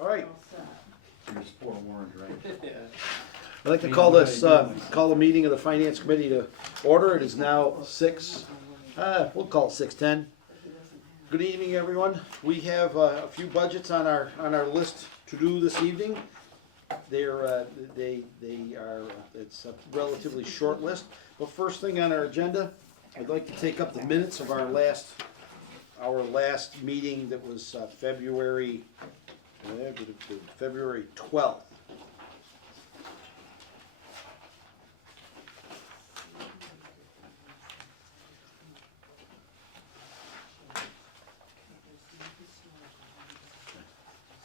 All right, You're just forewarned, right? Yeah. I'd like to call this, call the meeting of the Finance Committee to order. It is now we'll call it 6:10. Good evening, everyone. We have a few budgets on our list to do this evening. It's a relatively short list. But first thing on our agenda, I'd like to take up the minutes of our last meeting that was February 12th.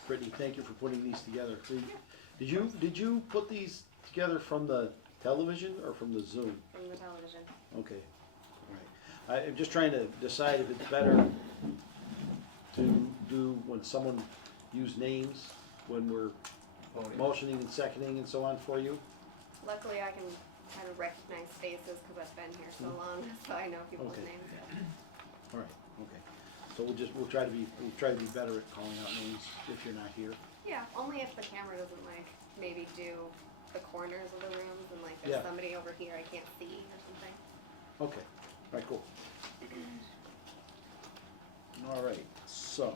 Brittany, thank you for putting these together. Did you put these together from the television or from the Zoom? From the television. Okay, all right. I'm just trying to decide if it's better to do when someone use names when we're motioning and seconding and so on for you. Luckily, I can kind of recognize faces because I've been here so long, so I know people's Okay. names. All right, okay. So we'll try to be better at calling out names if you're not here. Yeah, only if the camera doesn't maybe do the corners of the rooms and there's Yeah. somebody over here I can't see or something. Okay, all right, cool. All right, so.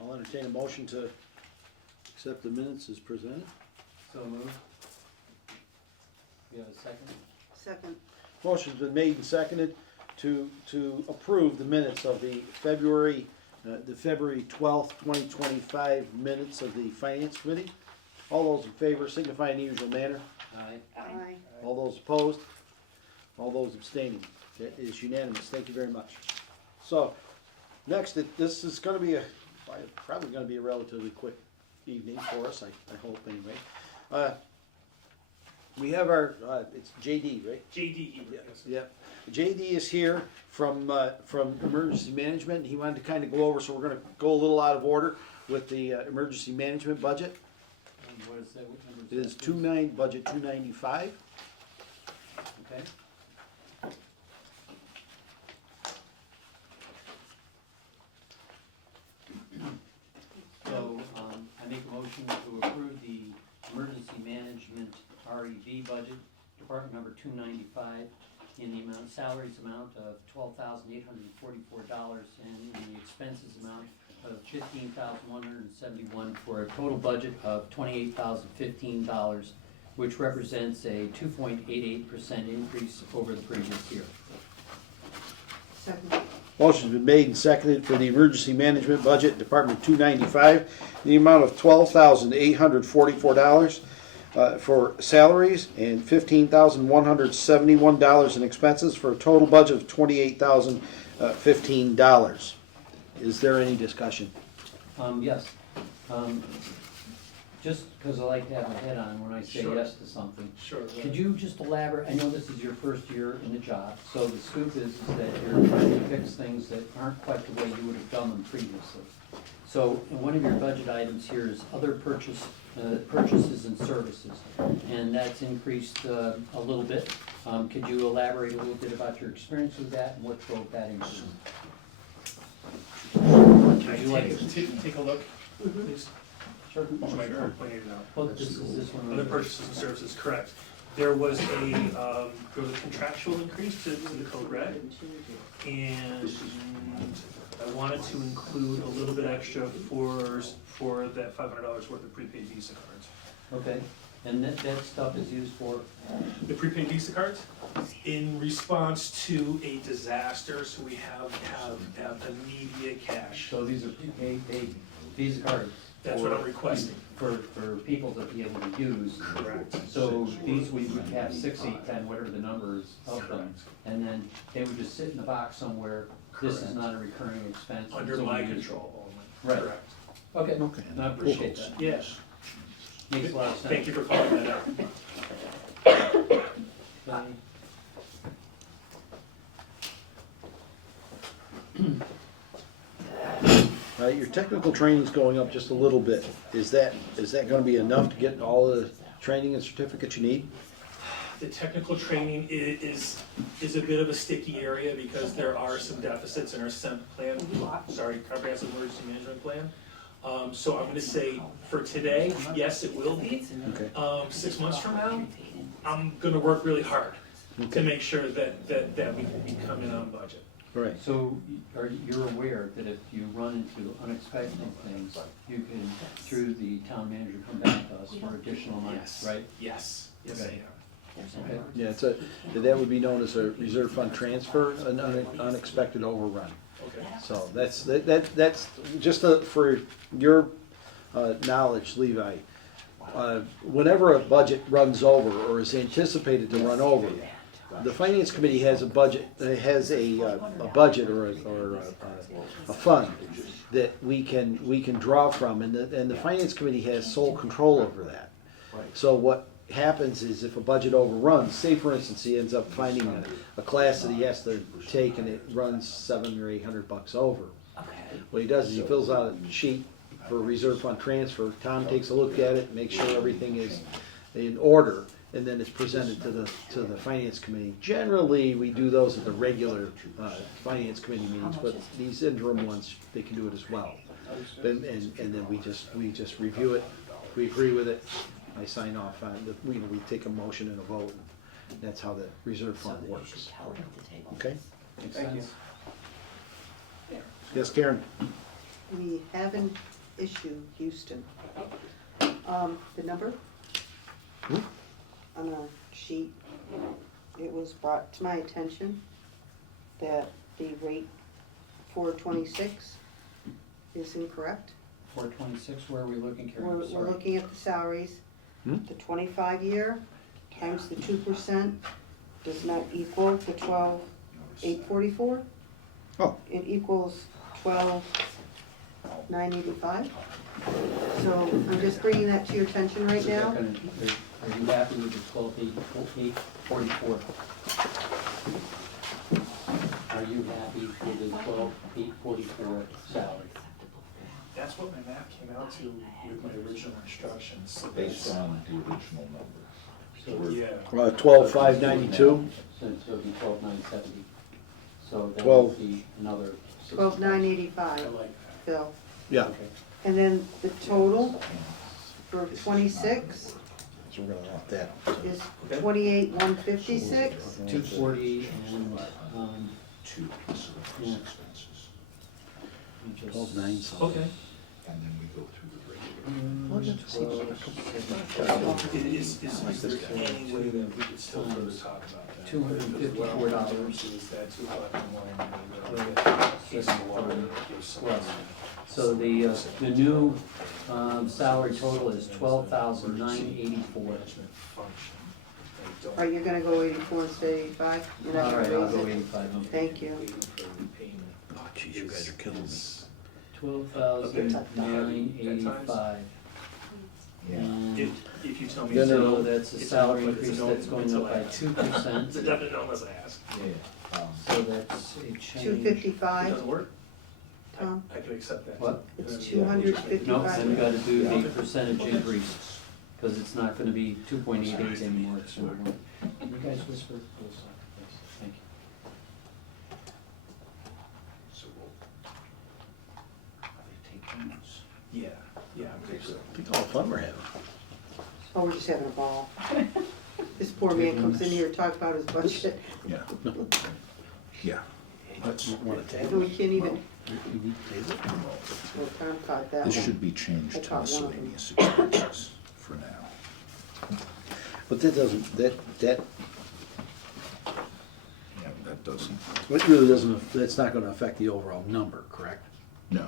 I'll entertain a motion to accept the minutes as presented. So moved. You have a second? Second. Motion's been made and seconded to approve the minutes of the February 12th, 2025 minutes of the Finance Committee. All those in favor signify in the usual manner. Aye. Aye. All those opposed? All those abstaining? That is unanimous. Thank you very much. So, next, this is gonna be probably gonna be a relatively quick evening for us, I hope anyway. We have it's JD, right? JD, yes. Yep. JD is here from Emergency Management. He wanted to kind of go over, so we're gonna go a little out of order with the Emergency Management budget. And what is that, what number It is budget 295. Okay. So, I make a motion to approve the emergency management REV budget, department number 295, in the salaries amount of $12,844 and in the expenses amount of $15,171 for a total budget of $28,015, which represents a 2.88% increase over the previous year. Second. Motion's been made and seconded for the Emergency Management budget, Department 295, in the amount of $12,844 for salaries and $15,171 in expenses for a total budget of $28,015. Is there any discussion? Yes. Just because I like to have my head on when I say Sure. yes to something. Sure. Could you just elaborate, I know this is your first year in the job, so the scoop is that you're trying to fix things that aren't quite the way you would have done them previously. So one of your budget items here is other purchases and services, and that's increased a little bit. Could you elaborate a little bit about your experience with that and what drove that increase? Can I Would you like take a look, please? Sure. Would you mind pointing it out? Well, this one. Other purchases and services, correct. There was a contractual increase to the code red, and I wanted to include a little bit extra for that $500 worth of prepaid Visa cards. Okay, and that stuff is used for? The prepaid Visa cards, in response to a disaster, so we have immediate cash. So these are prepaid Visa cards? That's what I'm requesting. For people to be able to use. Correct. So these we would have 6, 8, 10, whatever the number is of them, and then they would just sit in the box somewhere. This is Correct. not a recurring expense. Under so my we use- control. Right. Correct. Okay, Okay. I appreciate that. Yeah. Makes a lot of sense. Thank you for calling that out. Okay. Your technical training's going up just a little bit. Is that gonna be enough to get all the training and certificates you need? The technical training is a bit of a sticky area because there are some deficits in our SEMP plan, comprehensive emergency management plan. So I'm gonna say for today, yes, it will be. Okay. 6 months from now, I'm gonna work really hard to Okay. make sure that we come in on budget. All right. So you're aware that if you run into unexpected things, you can, through the town manager, come back to us for additional money, Yes. right? Yes, yes, I Okay. am. Okay. Yeah, that would be known as a reserve fund transfer, an unexpected overrun. Okay. So that's just for your knowledge, Levi. Whenever a budget runs over or is anticipated to run over, the finance committee has a budget, a budget or a fund that we can draw from, and the finance committee has sole control over that. So what happens is if a budget overruns, say for instance, he ends up finding a class that he has to take and it runs $700 or $800 over. What he does is he fills out a sheet for reserve fund transfer. Tom takes a look at it, makes sure everything is in order, and then it's presented to the finance committee. Generally, we do those at the regular finance committee meetings, but these interim ones, they can do it as well. And then we just review it. If we agree with it, I sign off on it. We take a motion and a vote. And that's how the reserve fund works. Okay? Makes Thank you. sense? Yes, Karen? We have an issue, Houston. The number Hmm? on a sheet, it was brought to my attention that the rate 426 is incorrect. 426, where are we looking, Karen? We're Sorry. looking at the salaries. Hmm? The 25-year times the 2% does not equal the 12,844. Oh. It equals 12,985. So I'm just bringing that to your attention right Is that now. gonna- Are you happy with the 12,844? Are you happy with the 12,844 salary? That's what my map came out to with my original instructions. So Based on the original number. So, Yeah. 12,592. so it'll be 12,970. So that 12. would be another 60. 12,985, I like that. Bill. Yeah. Okay. And then the total for 26 So we're gonna want that. is 28,156. 240 and, Two miscellaneous Yeah. expenses, you just- 12,900 something. Okay. and then we go through the regular. Is there any way that we could still further talk about that? $254. Is that too black and white? Well, so the new salary total is 12,984. All right, you're gonna go 84 instead of 85? You're not All gonna right, I'll raise go it? 85. Thank you. Oh, geez, you guys are killing me. 12,985. Yeah. And If you tell me. No, it's no, a no, no, that's a it's salary no, but it's a increase no that's going until up I by ask. 2%. It's a definite no unless I ask. So that's a change. It 255, doesn't work? Tom? I can accept that. What? It's Yeah. 255. No, then we gotta do the percentage increase, cause it's not gonna be 2.88 anymore, it's gonna be. Can you guys whisper? Please? Thank you. So we'll, are they taking notes? Yeah, yeah, I think so. Think all the fun we're having. Oh, we're just having a ball. This poor man comes in here to talk about his budget, Yeah. Yeah. Let's, You wanna take and we can't even, You need to table it? well, Tom caught that this one. should be changed I to caught one of them. miscellaneous expenses for now. But that doesn't, that Yeah, that doesn't, it really doesn't, that's not gonna affect the overall number, correct? no.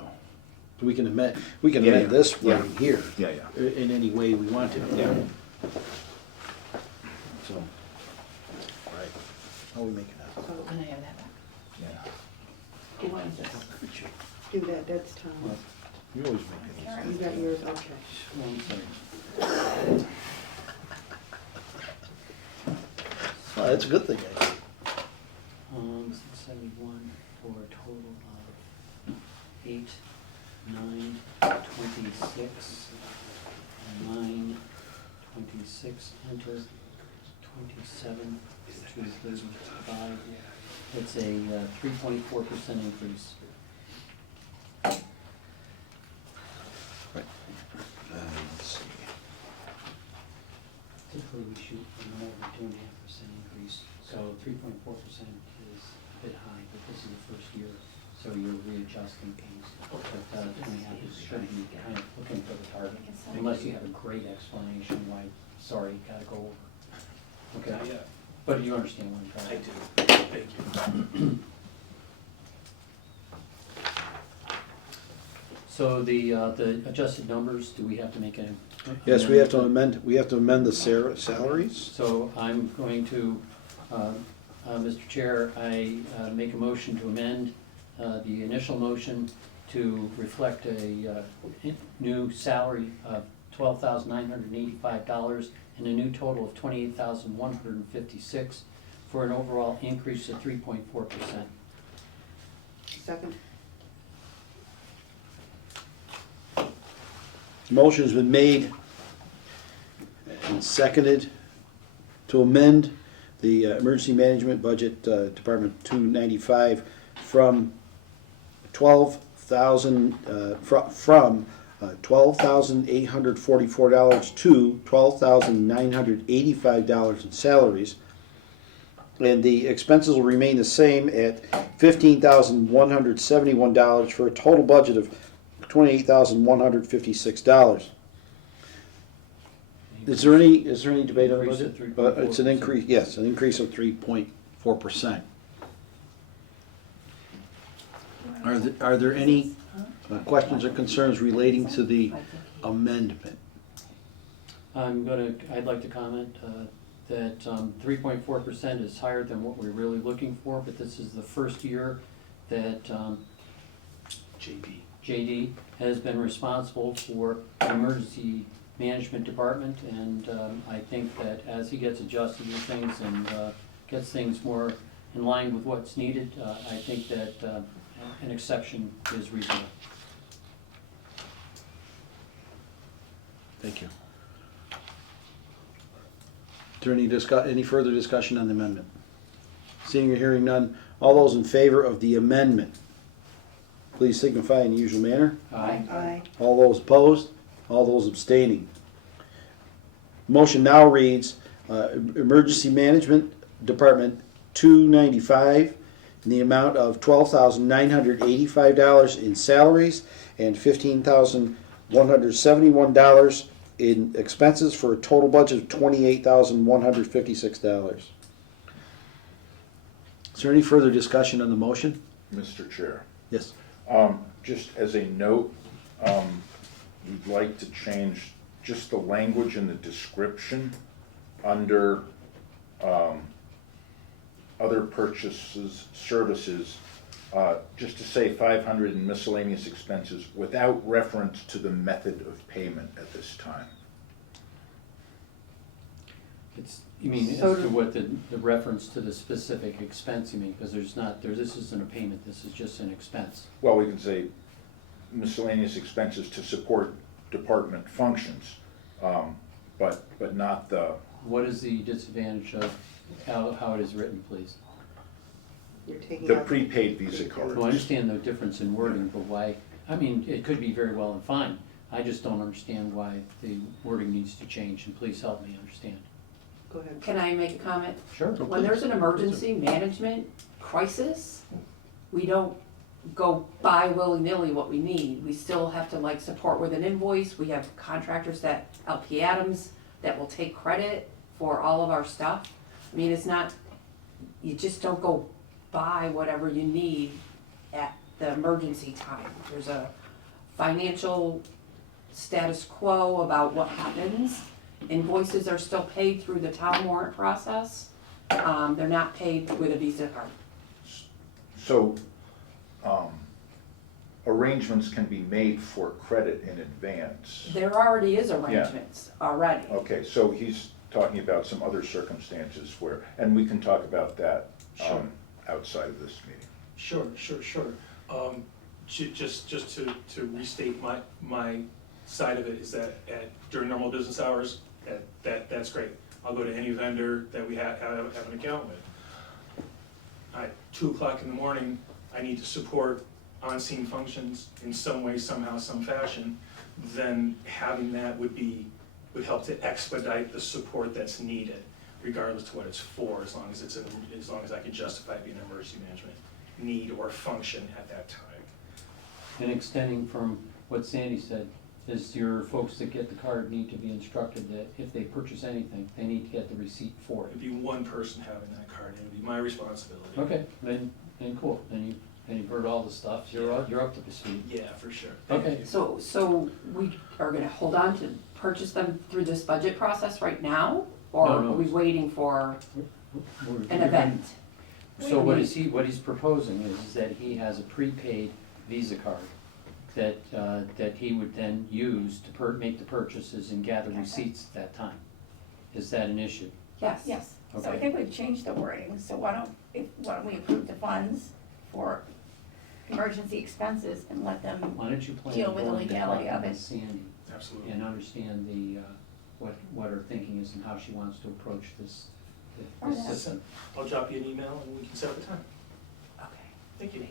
We can amend Yeah. this Yeah. right here Yeah, yeah. in any way we want to. Yeah. So, all right, how are we making out? So, Yeah. do that, that's Tom. You always make it easy. You got yours, okay. One second. Well, that's a good thing, I think. 671 for a total of 8, 9, 26, 9, 26, enter, 27, 235. It's a 3.4% increase. Let's see. Typically, we shoot for more than 2.5% increase, so 3.4% is a bit high, but this is the first year, so you're readjusting things. But 2.5 is should be kind of looking for the target, unless you have a great explanation why, sorry, gotta go over. Okay, but you understand what I'm trying to do. Thank you. So the adjusted numbers, do we have to make a? Yes, we have to amend the salaries. So I'm going to, Mr. Chair, I make a motion to amend the initial motion to reflect a new salary of $12,985 and a new total of $28,156 for an overall increase of 3.4%. Second, Motion's been made and seconded to amend the emergency management budget, Department 295, from $12,844 to $12,985 in salaries. And the expenses will remain the same at $15,171 for a total budget of $28,156. Is there any debate on the Increase of budget? 3.4%. It's an increase, yes, an increase of 3.4%. Are there any questions or concerns relating to the amendment? I'd like to comment that 3.4% is higher than what we're really looking for, but this is the first year that JD has been responsible for the emergency management department, and I think that as he gets adjusted to things and gets things more in line with what's needed, I think that an exception is reasonable. Thank you. Is there any further discussion on the amendment? Seeing or hearing none, all those in favor of the amendment, please signify in the usual manner. aye. All those opposed, all those abstaining. Motion now reads, Emergency Management Department 295 in the amount of $12,985 in salaries and $15,171 in expenses for a total budget of $28,156. Is there any further discussion on the motion? Mr. Chair, Yes. just as a note, we'd like to change just the language in the description under other purchases, services, just to say 500 in miscellaneous expenses without reference to the method of payment at this time. You mean as So to do- what the reference to the specific expense, you mean, because this isn't a payment, this is just an expense. Well, we can say miscellaneous expenses to support department functions, but not the, What is the disadvantage of how it is written, please? You're taking the out. prepaid Visa card. Well, I understand the difference in wording, but why, I mean, it could be very well and fine. I just don't understand why the wording needs to change, and please help me understand. Go ahead. Can I make a comment? Sure. When there's an emergency management crisis, we don't go buy willy-nilly what we need. We still have to like support with an invoice. We have contractors that, LP Adams, that will take credit for all of our stuff. I mean, it's not, you just don't go buy whatever you need at the emergency time. There's a financial status quo about what happens. Invoices are still paid through the town warrant process. They're not paid with a Visa card. So, arrangements can be made for credit in advance. There already is arrangements already. Okay, so he's talking about some other circumstances where, and we can talk about that Sure. outside of this meeting. Sure. Just to restate my side of it is that during normal business hours, that's great. I'll go to any vendor that we have an account with. At 2 o'clock in the morning, I need to support on-scene functions in some way, somehow, some fashion, then having that would help to expedite the support that's needed, regardless to what it's for, as long as I can justify it being an emergency management need or function at that time. And extending from what Sandy said, is your folks that get the card need to be instructed that if they purchase anything, they need to get the receipt for it. It'd be one person having that card, and it'd be my responsibility. Okay, then cool, then you've heard all the stuff, you're up to speed. Yeah, for sure. Okay. Thank you. So we are gonna hold on to purchase them through this budget process right now? Or No. are we waiting for an event? So what he's proposing is that he has a prepaid Visa card that he would then use to make the purchases and gather receipts at that time. Is that an issue? Yes. Yes, so I Okay. think we've changed the wording, so why don't we approve the funds for emergency expenses and let them, Why don't you plan Deal to with go the into legality of Dalton it. with Sandy Absolutely. and understand what her thinking is and how she wants to approach this Oh, yeah. system. I'll drop you an email and we can set up a time. Okay. Thank you.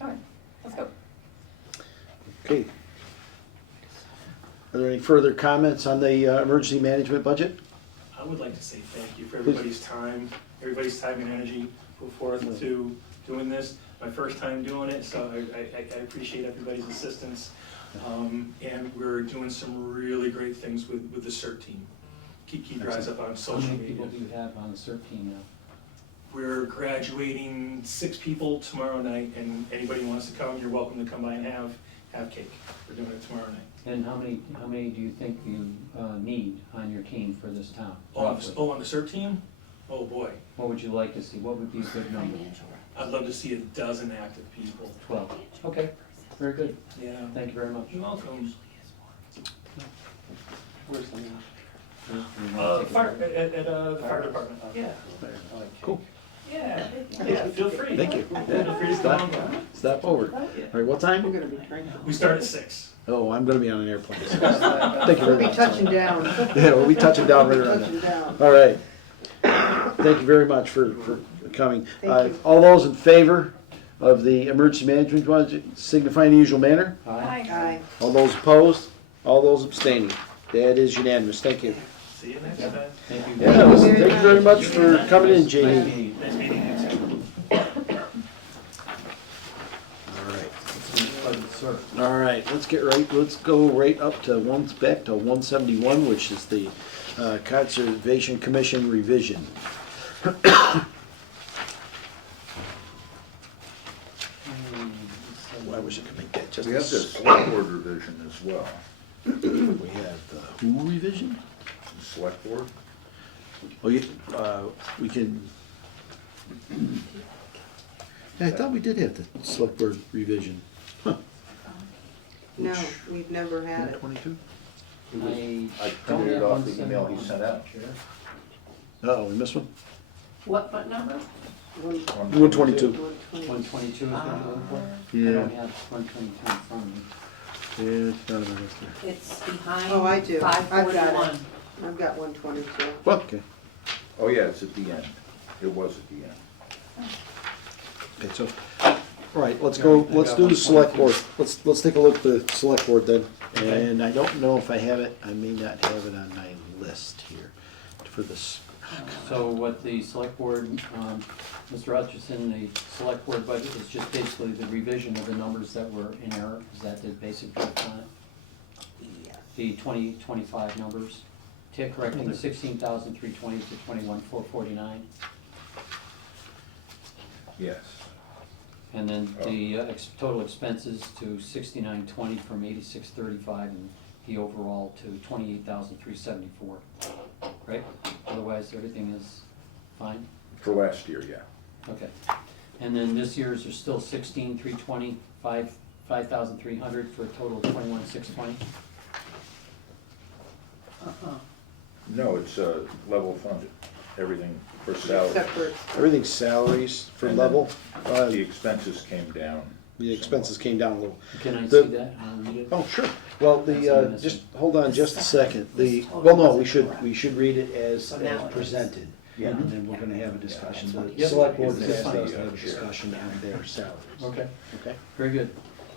all right, let's go. Okay. Are there any further comments on the emergency management budget? I would like to say thank you for everybody's time and energy put forth to doing this. My first time doing it, so I appreciate everybody's assistance. And we're doing some really great things with the CERT team. Keep your eyes up on How social many media. people do you have on the CERT team now? We're graduating 6 people tomorrow night, and anybody who wants to come, you're welcome to come by and have cake. We're doing it tomorrow night. And how many do you think you need on your team for this town, On roughly? on the CERT team? Oh, boy. What would you like to see? What would be a good number? I'd love to see 12 active people. 12. Okay, very good. Yeah. Thank you very much. You're welcome. Where's the Fire, at the fire department. Yeah. Cool. Yeah, feel free. Thank you. Feel free to come on. Stop over. All right, what time? We're gonna be drinking. We start at 6. Oh, I'm gonna be on an airplane. Thank you We'll very be much. touching down. Yeah, we'll be touching down right around Touching there. down. All right. Thank you very much for coming. Thank you. All those in favor of the emergency management budget signify in the usual manner. Aye. Aye. All those opposed? All those abstaining? That is unanimous. Thank you. See you next time. Thank you. Yeah, thank you very much for coming in, Nice Jamie. meeting you too. All right, let's go right up to back to 171, which is the Conservation Commission revision. I wish I could make that just. We have the select board revision as well. We have the who revision? The select board? Oh, we can. Yeah, I thought we did have the select board revision. Huh. No, we've never had it. 122? I printed it off the email he sent out. Uh-oh, we missed one? What number? 122. 122 is what you're looking for? I Yeah. don't have 122 in front of me. Yeah, it's not on my list there. It's behind Oh, I do. I've got it. 541. I've got 122. Well, okay. Oh, yeah, it's at the end. It was at the end. Okay, so, all right, let's do the select board. Let's take a look at the select board then. And I don't know if I have it, I may not have it on my list here for this. So what the select board, Mr. Hutchison, the select board budget is just basically the revision of the numbers that were in error. Is that the basic drift on it? The 2025 numbers, correcting the 16,320 to 21,449. Yes. And then the total expenses to 6920 from 8635, and the overall to 28,374. Right? Otherwise, everything is fine? For last year, yeah. Okay. And then this year's are still 16,320, 5,300 for a total of 21,620. No, it's level funded, everything for salary. Except for, Everything's salaries for And level. The expenses came down. The expenses came down a little. Can I The- see that? Read it? Oh, sure. Well, That's what I'm the, missing. just, hold on just a second. This The, total well, no, isn't we should read it as So now it is. presented. Yeah. And then we're gonna have a discussion. The Yep. select board has That's asked fine. us to have a discussion on their salaries. Okay. Okay? Very good.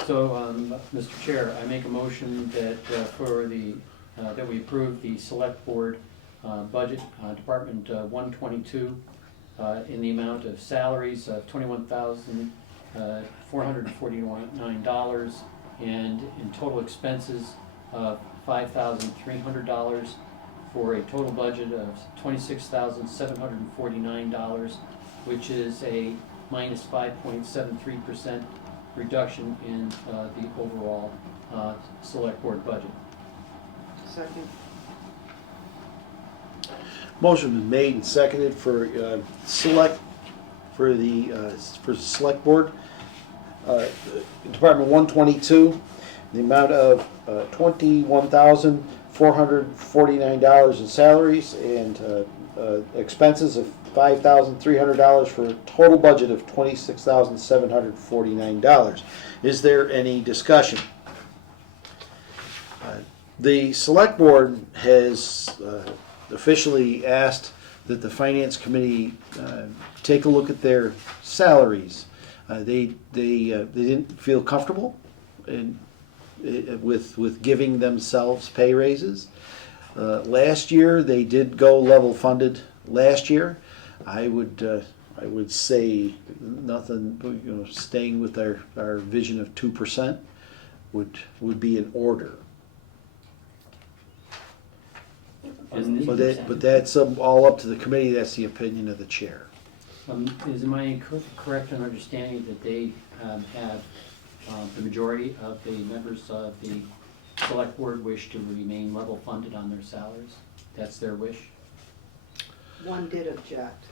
So, Mr. Chair, I make a motion that for the, that we approve the select board budget, Department 122, in the amount of salaries of $21,449, and in total expenses of $5,300, for a total budget of $26,749, which is a minus 5.73% reduction in the overall select board budget. second, Motion been made and seconded for select board, Department 122, the amount of $21,449 in salaries and expenses of $5,300 for a total budget of $26,749. Is there any discussion? The select board has officially asked that the finance committee take a look at their salaries. They didn't feel comfortable with giving themselves pay raises. Last year they did go level funded. Last year, I would say nothing. Staying with our vision of 2% would be in order. But that's all up to the committee. That's the opinion of the chair. Is my correct in understanding that they have the majority of the members of the select board wish to remain level funded on their salaries? That's their wish? one did object,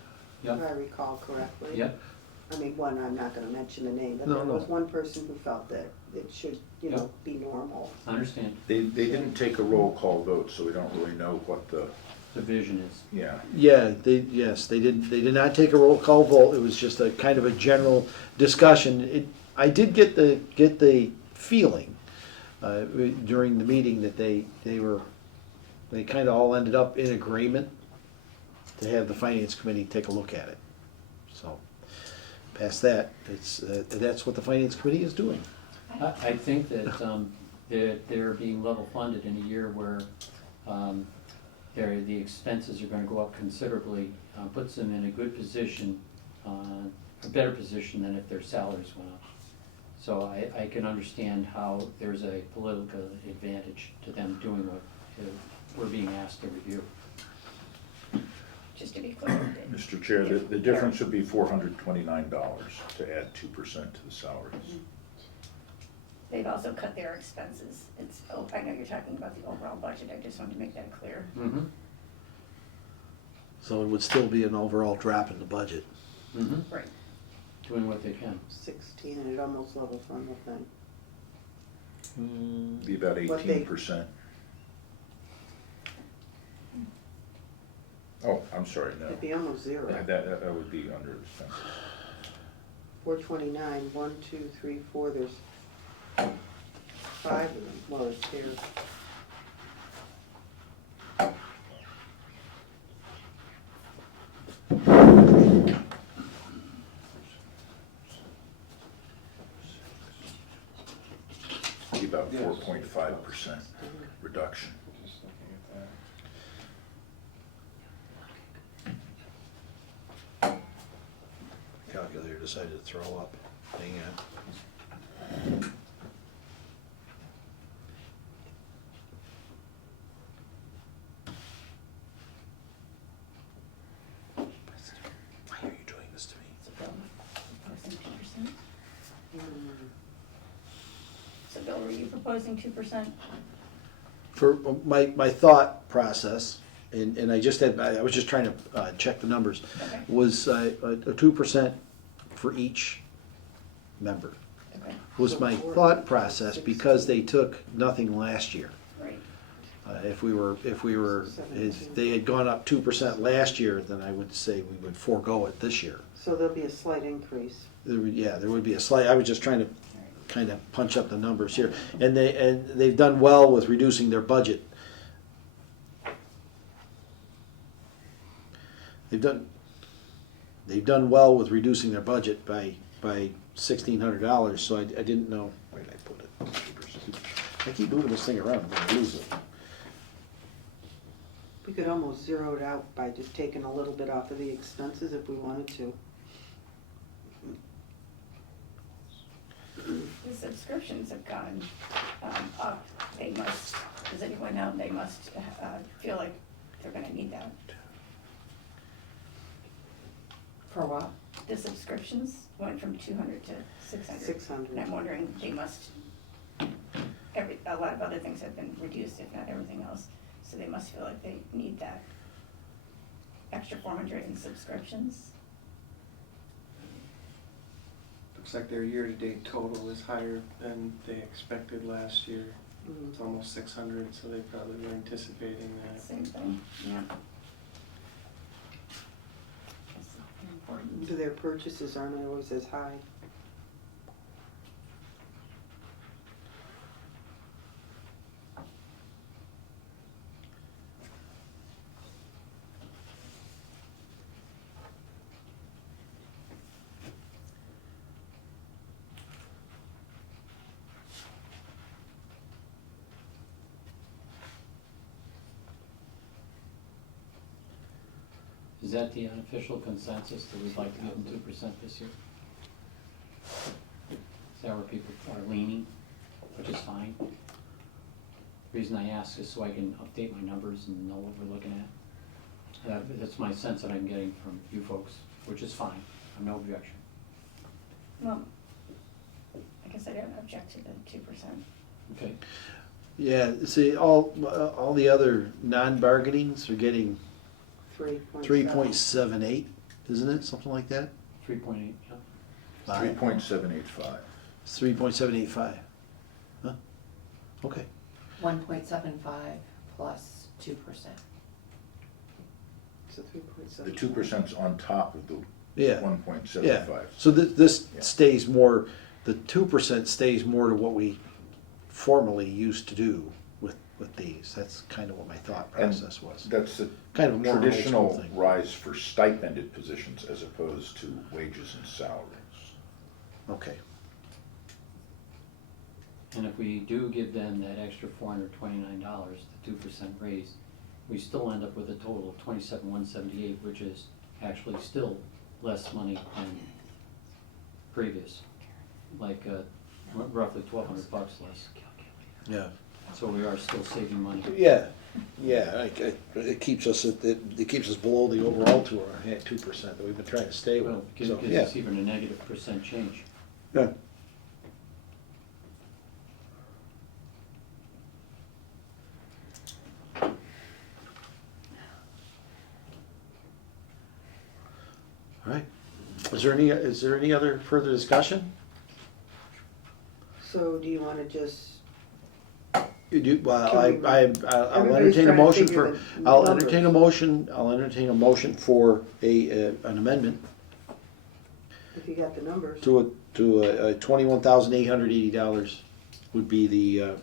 if Yep. I recall correctly. Yep. I mean, one, I'm not gonna mention the name, but No, there no. was one person who felt that it should, Yep. be normal. I understand. They didn't take a roll call vote, so we don't really know what the, The vision is. yeah. Yeah, they did not take a roll call vote. It was just a kind of a general discussion. I did get the feeling during the meeting that they kind of all ended up in agreement to have the finance committee take a look at it. So, past that, that's what the finance committee is doing. I think that they're being level funded in a year where the expenses are gonna go up considerably, puts them in a good position, a better position than if their salaries went up. So I can understand how there's a political advantage to them doing what we're being asked to review. Just to be clear. Mr. Chair, the difference would be $429 to add 2% to the salaries. They've also cut their expenses. I know you're talking about the overall budget, I just wanted to make that clear. Mm-hmm. So it would still be an overall drop in the budget. Mm-hmm. Right. Doing what they can. 16, and it almost level funded thing. Be about What they- 18%. Oh, I'm sorry, no. It'd be almost zero. That would be under expenses. 429, 1, 2, 3, 4, there's 5 of them, well, it's here. Be about 4.5% reduction. Calculator decided to throw up. Hang on. Why are you doing this to me? So Bill, proposing 2%? So Bill, were you proposing 2%? For my thought process, and I was just trying to check the numbers, Okay. was a 2% for each member. Okay. was my thought process, because they took nothing last year. Right. If they had gone up 2% last year, then I would say we would forego it this year. So there'll be a slight increase. There would be a slight, I was just trying to kind of punch up the numbers here. And they've done well with reducing their budget. They've done well with reducing their budget by $1,600, so I didn't know, where did I put it? I keep moving this thing around, I'm gonna lose it. We could almost zero it out by just taking a little bit off of the expenses if we wanted to. The subscriptions have gone up. They must, does anyone know, they must feel like they're gonna need that. For what? The subscriptions went from 200 to 600. 600. And I'm wondering, they must, a lot of other things have been reduced, if not everything else. So they must feel like they need that extra 400 in subscriptions. Looks like their year-to-date total is higher than they expected last year. Mhm. It's almost 600, so they probably were anticipating that. Same thing, yeah. That's important. So their purchases aren't always as high. Is that the unofficial consensus, that we'd like to give them 2% this year? Is that where people are leaning, which is fine? The reason I ask is so I can update my numbers and know what we're looking at. That's my sense that I'm getting from you folks, which is fine, I have no objection. Well, I guess I don't object to the 2%. Okay, Yeah, see, all the other non-bargainings are getting 3.78, isn't it, something like that? 3.8, yeah. 3.785. 3.785. Huh? Okay. 1.75 plus 2%. So 3.7. The 2%'s on top of the Yeah. 1.75. Yeah. So this Yeah. stays more, the 2% stays more to what we formerly used to do with these. That's kind of what my thought And process was. That's the Kind of more of an old school traditional thing. rise for stipended positions as opposed to wages and salaries. Okay. And if we do give them that extra $429, the 2% raise, we still end up with a total of $27,178, which is actually still less money than previous, like roughly $1,200 less. Yeah. So we are still saving money. Yeah. Yeah. It keeps us it keeps us below the overall 2% that we've been trying to stay with. Well, gives So, gives yeah. us even a negative percent change. Yeah. All right. Is there any other further discussion? So do you wanna just, You do, well, Can we- I'll everybody's entertain a trying to motion figure for, the I'll numbers. entertain a motion for an amendment if you got the numbers? to a $21,880 would be the,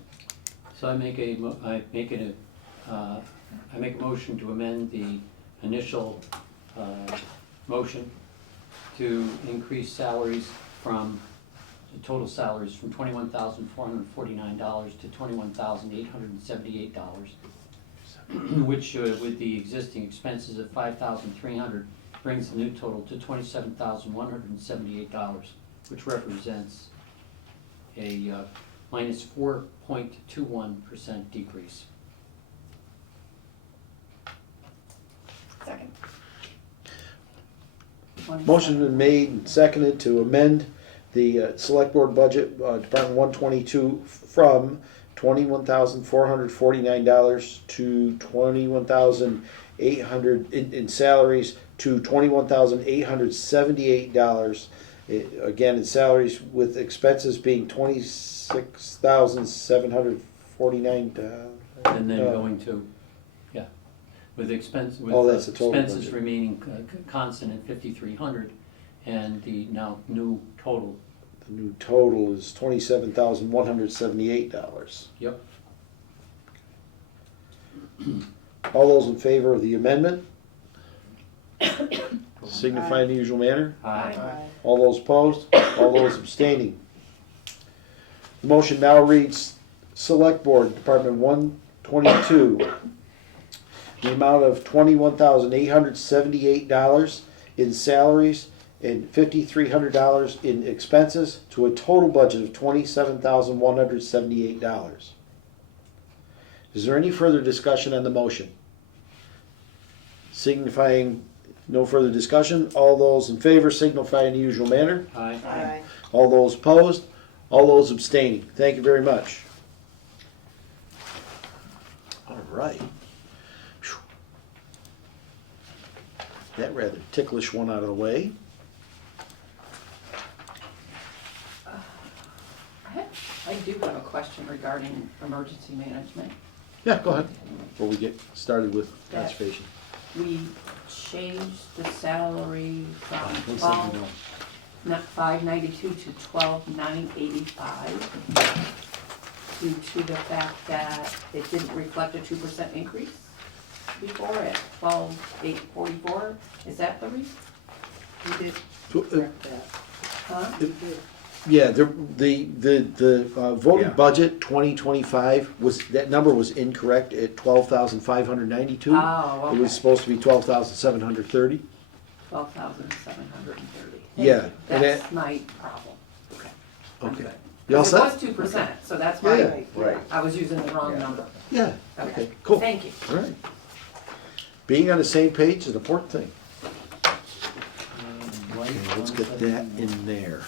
So I make a motion to amend the initial motion to increase salaries from, the total salaries from $21,449 to $21,878, which with the existing expenses of $5,300 brings the new total to $27,178, which represents a minus 4.21% decrease. Second. motion been made and seconded to amend the select board budget, Department 122, from $21,449 to $21,800 in salaries to $21,878 Again, in salaries with expenses being $26,749. And then going to, yeah, with expense, with Oh, that's the total expenses budget. remaining constant at 5,300, and the now new total. The new total is $27,178. Yep. All those in favor of the amendment? Signify in the usual manner. Aye. All those opposed? All those abstaining? The motion now reads, Select Board, Department 122, the amount of $21,878 in salaries and $5,300 in expenses to a total budget of $27,178. Is there any further discussion on the motion? Signifying no further discussion, all those in favor signify in the usual manner. Aye. Aye. All those opposed, all those abstaining. Thank you very much. All right. Phew. That rather ticklish one out of the way. I do have a question regarding emergency management. Yeah, go ahead, before we get started with conservation. We changed the salary from 171. 592 to 12,985 due to the fact that it didn't reflect a 2% increase before at 12,844. Is that the reason? We did So, correct that. Huh? We did. Yeah, the voted Yeah. budget 2025 was, that number was incorrect at 12,592. Oh, okay. It was supposed to be 12,730. 12,730. Yeah, and That's my problem. Okay. You all Because set? it was 2%, so that's Yeah, why yeah. Right. I was using the wrong Yeah. number. Yeah, Okay. okay, cool. Thank you. All right. Being on the same page is an important thing. Okay, let's get that in there.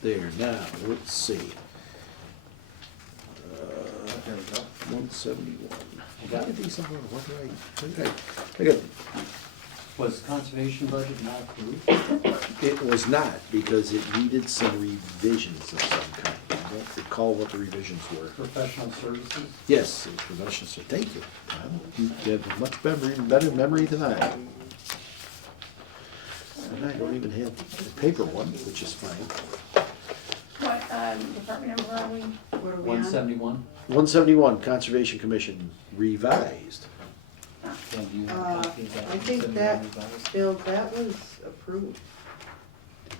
There, now, let's see. There we go. 171. I got it. What did I got, Was conservation budget not approved? it was not, because it needed some revisions of some kind. I don't recall what the revisions were. Professional services? Yes, it was professional, so thank you. Well, you have much better memory than I. And I don't even have the paper one, which is fine. What, department number are we? What are we on? 171? 171, Conservation Commission, revised. Yeah, do you have a Uh, copy of that? I think 171 that, revised? Bill, that was approved.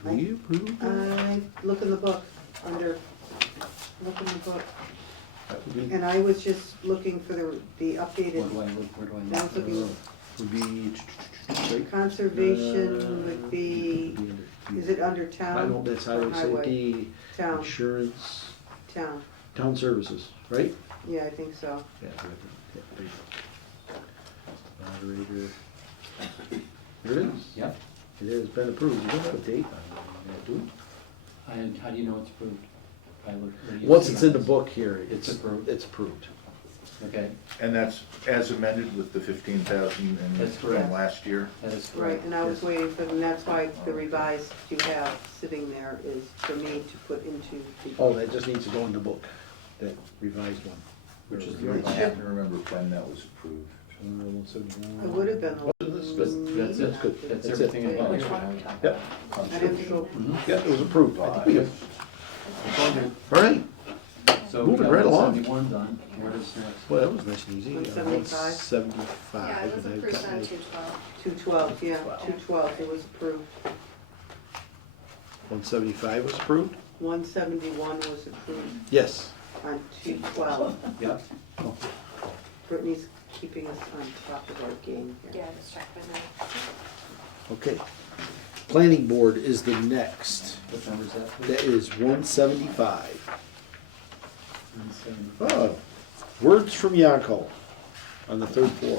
Did we approve that? Look in the book, look in the book. That would be, And I was just looking for the updated, Where do I look, where do I That's look? looking- would be, right? conservation would be, Would be is it under I town? don't, that's or highway safety, Town, insurance, town, town services, right? yeah, I think so. Yeah, there you go. Moderator. Here it is. Yep. It has been approved. You don't have a date on that, do you? And how do you know it's approved? By what do you Once see it's on in the this? book here, It's approved. It's approved. Okay, And that's as amended with the 15,000 That's from correct. last year? that is Right, correct. and I was Yes. waiting for, and that's why the revised you have sitting there is for me to put into the. Oh, that just needs to go in the book, that revised one. Which is I the revised. have to remember when that was approved. I would have been. That's good. That's it. good. That's That's everything it. about Which it. one are we talking Yep, I didn't go, Mhm. yeah, it was approved. I think we got- All right, So we Moving got right along. 171 done, where is next? well, that was nice and easy. 175. 175. Yeah, it was and I've approved got on my- 212. 212, yeah, 212, it was approved. 175 was approved? 171 was approved Yes. on 212. Yep. Brittany's keeping us on top of our game here. Yeah, just check with me. Okay. Planning Board is the next. What number is that? That is 175. 170. Oh, words from Yanko on the third floor.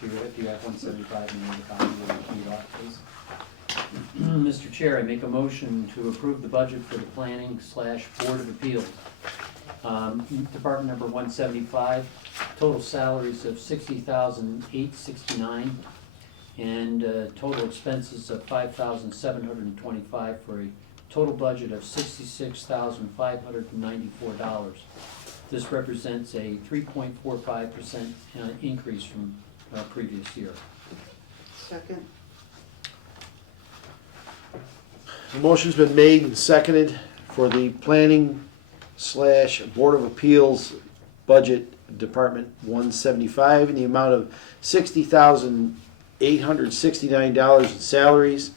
Do you have 175 in the copy of the read off, please? Mr. Chair, I make a motion to approve the budget for the Planning/Board of Appeals. Department number 175, total salaries of $60,869, and total expenses of $5,725 for a total budget of $66,594. This represents a 3.45% increase from previous year. Second. The motion's been made and seconded for the planning / Board of Appeals budget, Department 175, in the amount of $60,869 in salaries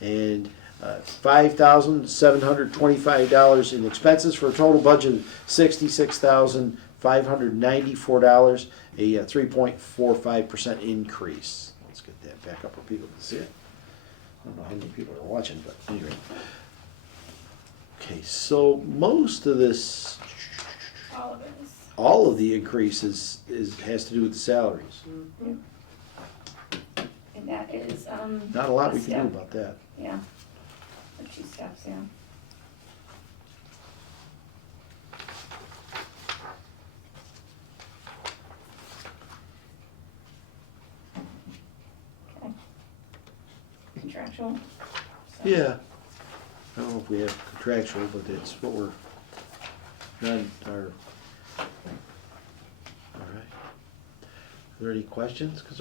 and $5,725 in expenses, for a total budget of $66,594, a 3.45% increase. Let's get that back up for people to see it. I don't know how many people are watching, but anyway. Okay, so most of this, All of it is. all of the increase has to do with the salaries. And that is, Not a lot we a can step. do about that. Yeah, or 2 steps, yeah. Okay. Contractual. so- Yeah. I don't know if we have contractual, but it's what we're, not our, all right. Are there any questions? Because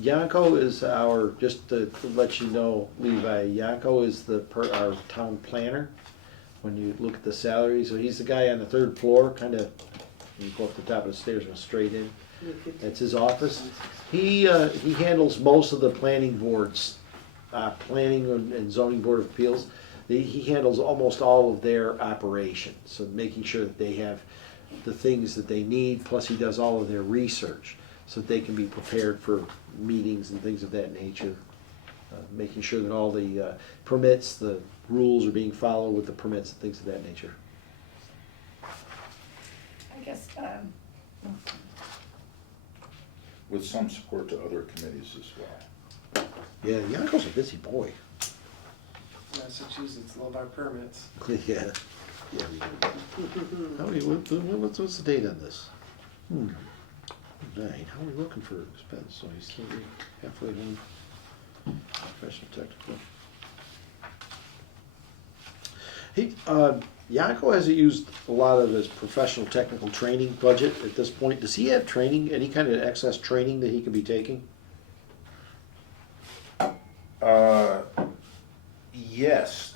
Yanko is our, just to let you know, Levi, Yanko is our town planner. When you look at the salary, so he's the guy on the 3rd floor, kind of, you go up the top of the stairs and straight in. That's his office. He handles most of the planning boards, planning and zoning board of appeals. He handles almost all of their operations, so making sure that they have the things that they need, plus he does all of their research, so that they can be prepared for meetings and things of that nature. Making sure that all the permits, the rules are being followed with the permits and things of that nature. I guess, With some support to other committees as well. Yeah, Yanko's a busy boy. Massachusetts love our permits. Yeah. Yeah, we do. How many, what's the date on this? 9. How are we looking for expense? So he's still halfway home. Professional technical. He, Yanko hasn't used a lot of his professional technical training budget at this point. Does he have training, any kind of excess training that he could be taking? Yes,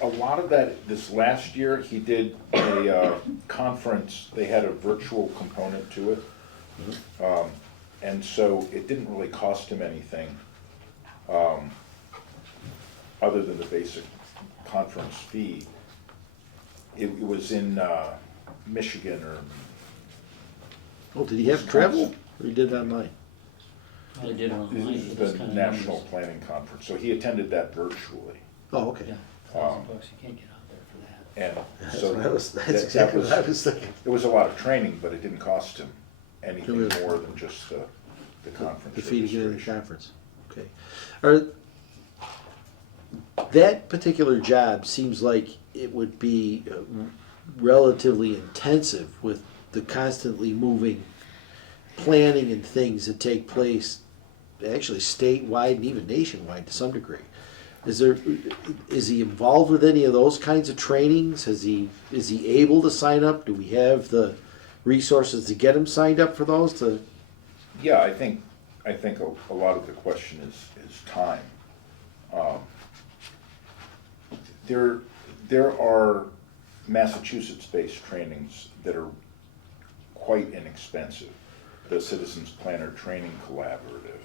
a lot of that, this last year, he did a conference, they had a virtual component to it. And so it didn't really cost him anything, other than the basic conference fee. It was in Michigan or. Oh, did he have to travel, or he did it online? They did it online. This is but it's the kinda National numbers. Planning Conference, so he attended that virtually. Oh, okay. Yeah, $1,000, you can't get out there for that. And That's so what I was, that that's exactly was, what I was thinking. it was a lot of training, but it didn't cost him anything Really? more than just the conference The fee to get in the registration. conference, okay. That particular job seems like it would be relatively intensive with the constantly moving planning and things that take place actually statewide and even nationwide to some degree. Is he involved with any of those kinds of trainings? Is he able to sign up? Do we have the resources to get him signed up for those to? Yeah, I think a lot of the question is time. There are Massachusetts-based trainings that are quite inexpensive. The Citizens Planner Training Collaborative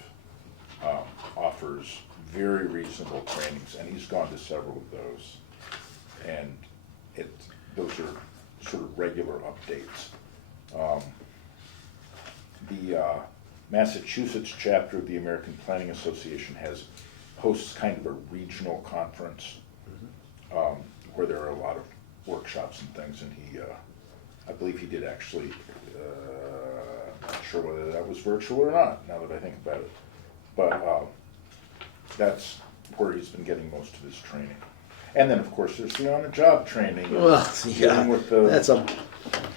offers very reasonable trainings, and he's gone to several of those. And those are sort of regular updates. The Massachusetts chapter of the American Planning Association hosts kind of a regional conference where there are a lot of workshops and things, and I believe he did actually, I'm not sure whether that was virtual or not, now that I think about it. But that's where he's been getting most of his training. And then, of course, there's the on-the-job training. Well, yeah, dealing with the that's a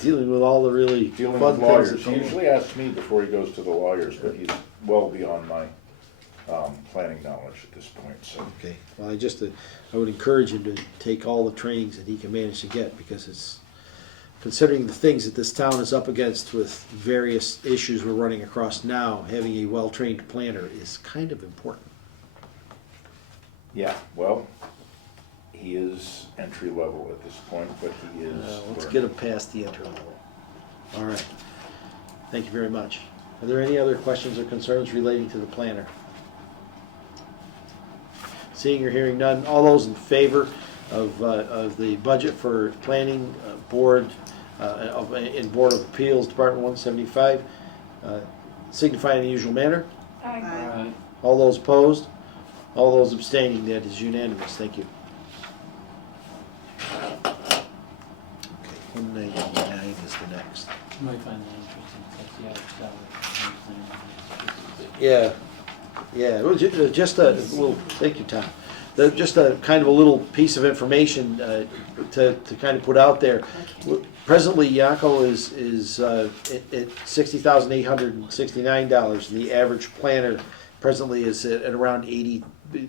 dealing with all the really Dealing fun with things. lawyers, that he go on. usually asks me before he goes to the lawyers, but he's well beyond my, planning knowledge at this point, so. Okay, well, I would encourage him to take all the trainings that he can manage to get, because it's, considering the things that this town is up against with various issues we're running across now, having a well-trained planner is kind of important. Yeah, well, he is entry level at this point, but he is. Let's get him past the entry level. All right, thank you very much. Are there any other questions or concerns relating to the planner? Seeing or hearing none, all those in favor of the budget for planning board, in Board of Appeals, Department 175, signify in the usual manner. Aye. Right. All those opposed? All those abstaining, that is unanimous, thank you. Okay, 199 is the next. You might find that interesting, that's the average salary. Yeah, well, just a little, thank you, Tom. Just a kind of a little piece of information to kind of put out there. Presently, Yakko is at $60,869, and the average planner presently is at around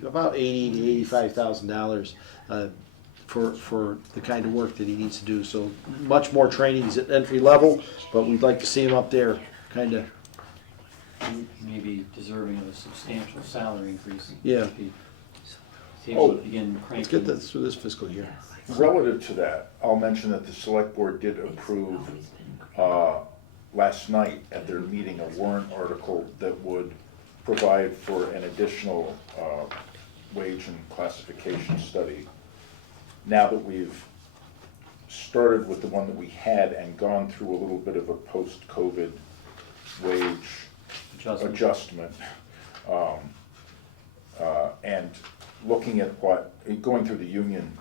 about $80,000 to $85,000 for the kind of work that he needs to do. So much more training. He's at entry level, but we'd like to see him up there, kind of. Maybe deserving of a substantial salary increase. Yeah. See if we begin cranking. Let's get this through this fiscal year. Relative to that, I'll mention that the select board did approve, last night at their meeting, a warrant article that would provide for an additional, wage and classification study. Now that we've started with the one that we had and gone through a little bit of a post-COVID wage adjustment, and looking at going through the union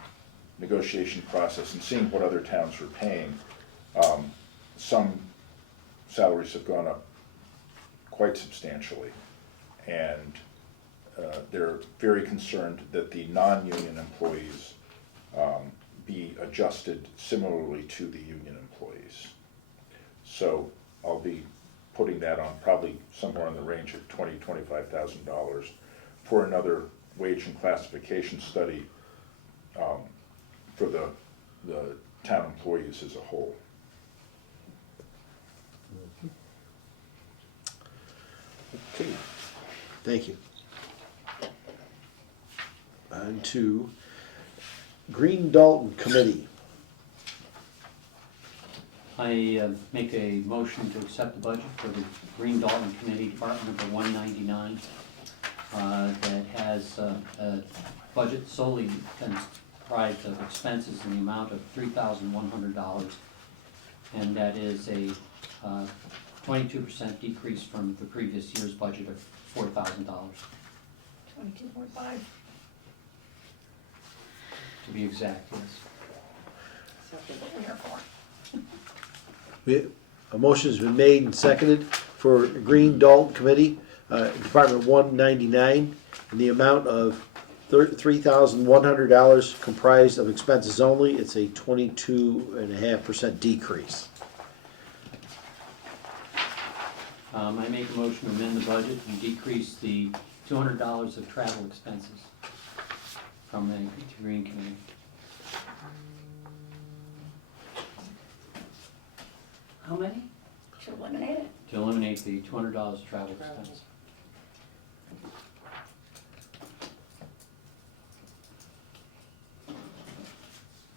negotiation process and seeing what other towns were paying, some salaries have gone up quite substantially. And they're very concerned that the non-union employees be adjusted similarly to the union employees. So I'll be putting that on probably somewhere in the range of $20,000–$25,000 for another wage and classification study for the town employees as a whole. Okay, thank you. On to Green Dalton Committee. I make a motion to accept the budget for the Green Dalton Committee, Department number 199, that has a budget solely comprised of expenses in the amount of $3,100, and that is a 22% decrease from the previous year's budget of $4,000, 22.5. to be exact, yes. That's what we're here for. A motion has been made and seconded for Green Dalton Committee, Department 199, in the amount of $3,100 comprised of expenses only. It's a 22.5% decrease. I make a motion to amend the budget and decrease the $200 of travel expenses from the Green Committee. How many? Should eliminate it. To eliminate the $200 travel expense.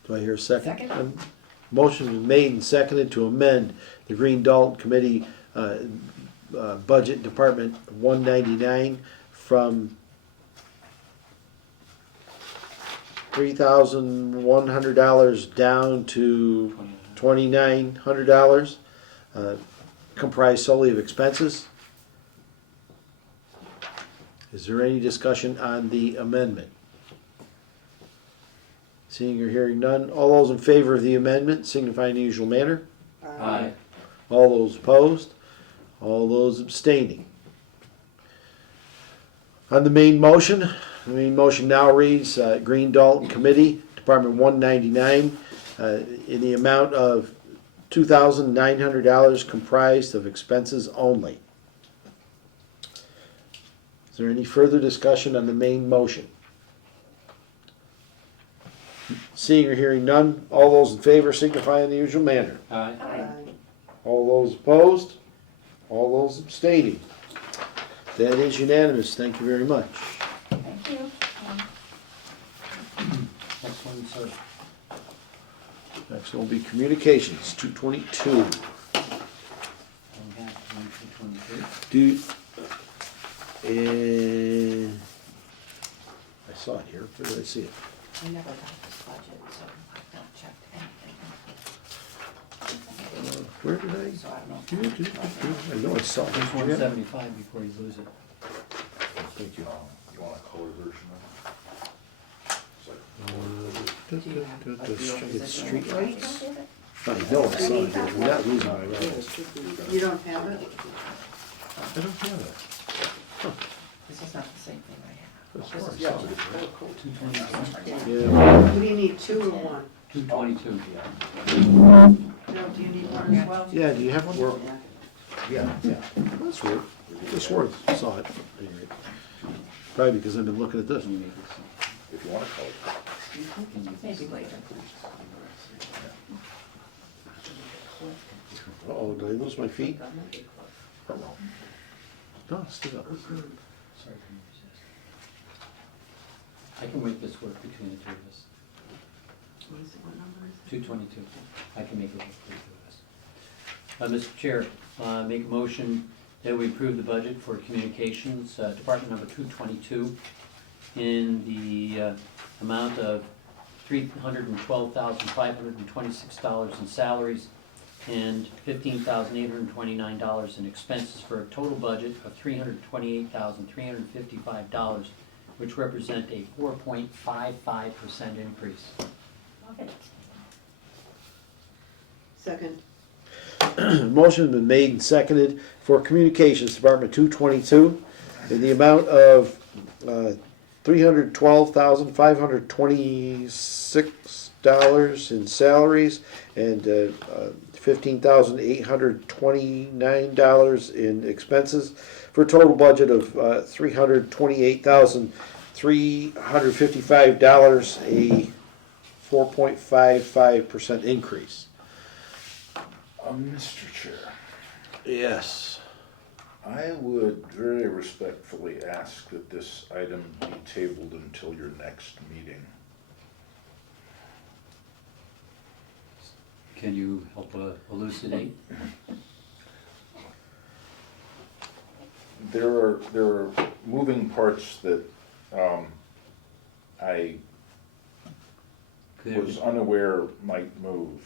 Do I hear a second? Second. Motion has been made and seconded to amend the Green Dalton Committee Budget Department 199 from $3,100 down to $2,900, comprised solely of expenses. Is there any discussion on the amendment? Seeing or hearing none, all those in favor of the amendment signify in the usual manner. Aye. All those opposed, all those abstaining. On the main motion now reads Green Dalton Committee, Department 199, in the amount of $2,900 comprised of expenses only. Is there any further discussion on the main motion? Seeing or hearing none, all those in favor signify in the usual manner. Aye. Aye. All those opposed? All those abstaining? That is unanimous, thank you very much. Thank you. Next one, sir. Next will be communications, 222. We have 22. I saw it here, where did I see it? I never got this budget, so I've not checked anything. Where did So I don't know. I know I saw it. There's 175 before you lose it. Thank you. You want a color version of it? It's like, Do you have, like, the It's organization? street Right? lights. I know I saw it, I'm not losing my relatives. You don't have it? I don't have it. This is not the same thing I have. That's where I saw it. 222. Yeah, What do you need, two or one? 222. No, do you need one as well? yeah, do you have one? Yeah, that's weird. I swore I saw it. Anyway, probably because I've been looking at this. if you want a color. Maybe later. Uh-oh, did I lose my feet? No, still up. Sorry for resist. I can make this work between the two of us. What is it, what number is it? 222. I can make it work between the two of us. Mr. Chair, make a motion that we approve the budget for communications, department number 222, in the amount of $312,526 in salaries and $15,829 in expenses, for a total budget of $328,355, which represent a 4.55% increase. Love it. Second. Motion's been made and seconded for Communications Department 222 in the amount of $312,526 in salaries and $15,829 in expenses, for a total budget of $328,355, a 4.55% increase. Mr. Chair, Yes. I would very respectfully ask that this item be tabled until your next meeting. Can you help elucidate? There are moving parts that I was unaware might move.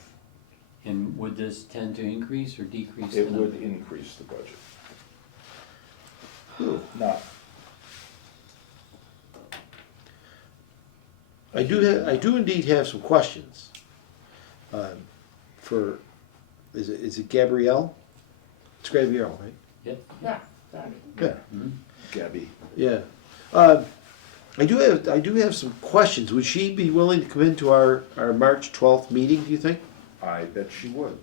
And would this tend to increase or decrease the It number? would increase the budget. Not, I do indeed have some questions. For, is it Gabrielle? It's Gabrielle, right? Yep. Yeah, sorry. Good. Mhm. Gabby. Yeah. I do have some questions. Would she be willing to come into our March 12th meeting, do you think? I bet she would.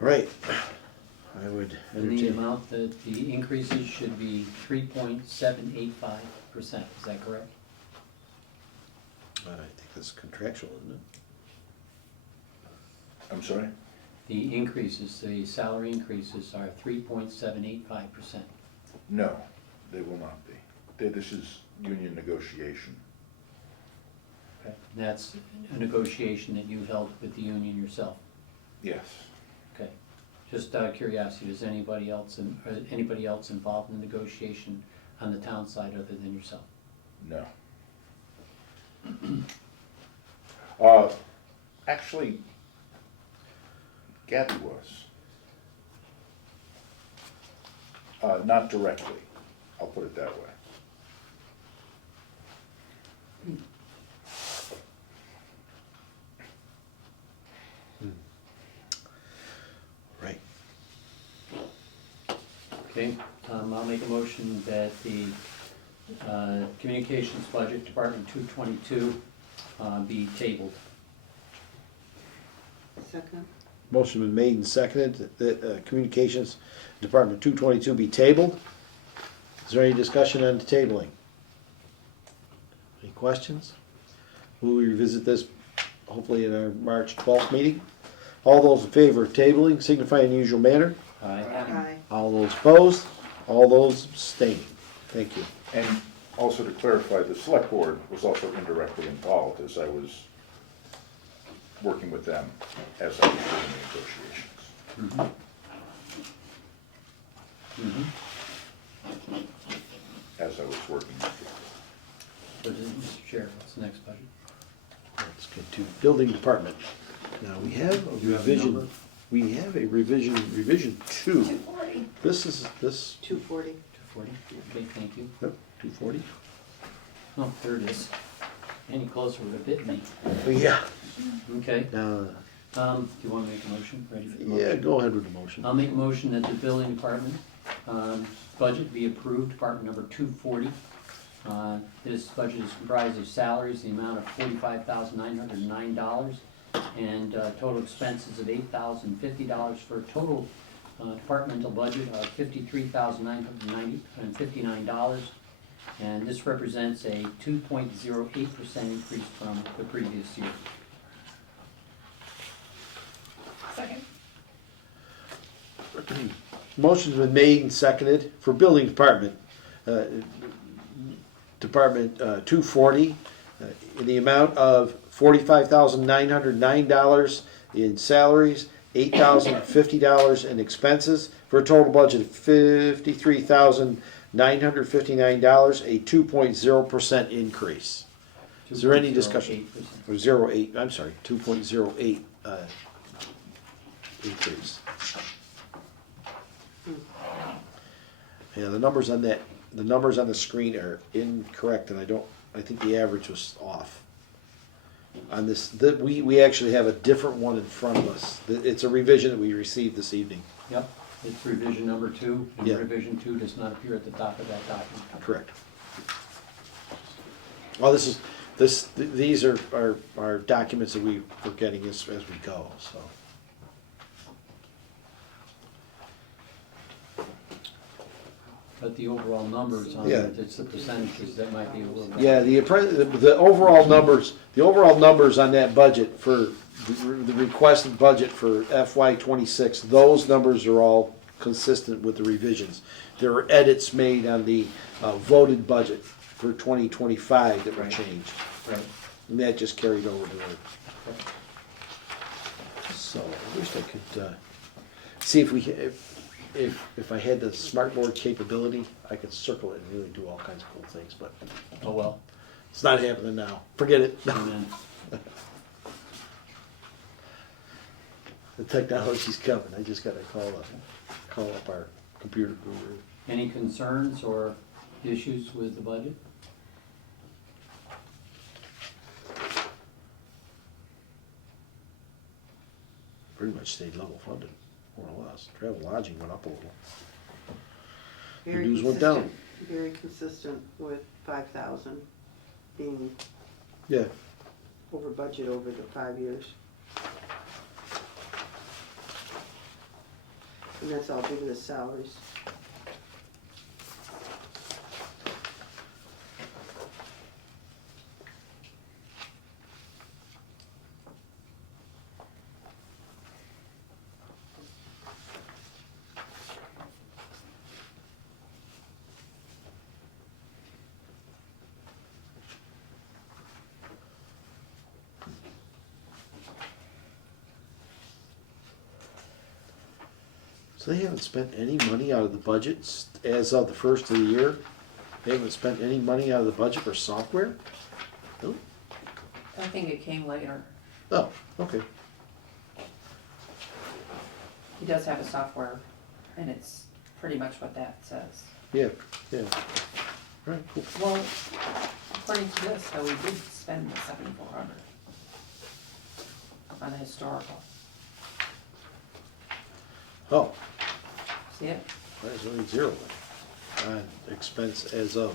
Right. I would And the entertain. amount that the increases should be 3.785%, is that correct? I think that's contractual, isn't it? I'm sorry? The increases, the salary increases are 3.785%. No, they will not be. This is union negotiation. And that's a negotiation that you held with the union yourself. Yes. Okay. Just out of curiosity, is anybody else involved in the negotiation on the town side other than yourself? No. Actually, Gabby was. Not directly, I'll put it that way. Right. Okay, I'll make a motion that the communications budget, Department 222, be tabled. Second. Motion been made and seconded that Communications Department 222 be tabled. Is there any discussion on the tabling? Any questions? We'll revisit this hopefully in our March 12th meeting. All those in favor of tabling signify in the usual manner. Aye. Aye. All those opposed, all those abstaining. Thank you. And also to clarify, the select board was also indirectly involved as I was working with them as I was doing the negotiations. As I was working with them. What is it, Mr. Chair, what's the next budget? Let's get to Building Department. Now, we have a revision, we have a revision 2. 240. This, 240. 240? Okay, thank you. yep, 240. Oh, there it is. Any closer would have bit me. Yeah. Okay, Now, do you want to make a motion? Ready for the motion? yeah, go ahead with the motion. I'll make a motion that the building department, budget be approved, department number 240. This budget is comprised of salaries, the amount of $45,909, and total expenses of $8,050 for a total departmental budget of $53,959. And this represents a 2.08% increase from the previous year. Second. Motion's been made and seconded for Building Department. Department 240, in the amount of $45,909 in salaries, $8,050 in expenses, for a total budget of $53,959, a 2.0% increase. Is there any discussion? 2.08%. Or 0.8, I'm sorry, 2.08 increase. Yeah, the numbers on that, the numbers on the screen are incorrect, and I think the average was off. On this, we actually have a different one in front of us. It's a revision that we received this evening. Yep, it's revision number 2, and Yeah. revision 2 does not appear at the top of that document. Correct. Well, these are documents that we're getting as we go, so. But the overall numbers on Yeah. it, it's the percentages that might be a little. Yeah, the overall numbers on that budget for the requested budget for FY '26, those numbers are all consistent with the revisions. There were edits made on the voted budget for 2025 that were Right. changed, Right. and that just carried over to Right. So I wish I could see if I had the smartboard capability, I could circle it and really do all kinds of cool things, but Oh, well, it's not happening now. Forget it. amen. The technology's coming. I just gotta call up our computer guru. Any concerns or issues with the budget? Pretty much stayed level funded, more or less. Travel lodging went up a little. Very dues went down. consistent- Very consistent with 5,000 being Yeah. over budget over the 5 years. And that's all due to the salaries. So they haven't spent any money out of the budget as of the first of the year? They haven't spent any money out of the budget for software? No? I think it came later. Oh, okay. He does have a software, and it's pretty much what that says. Yeah, yeah. Alright, cool. Well, according to this, though, we did spend the 7,400 on the historical. Oh, See it? there's only zero on expense as of.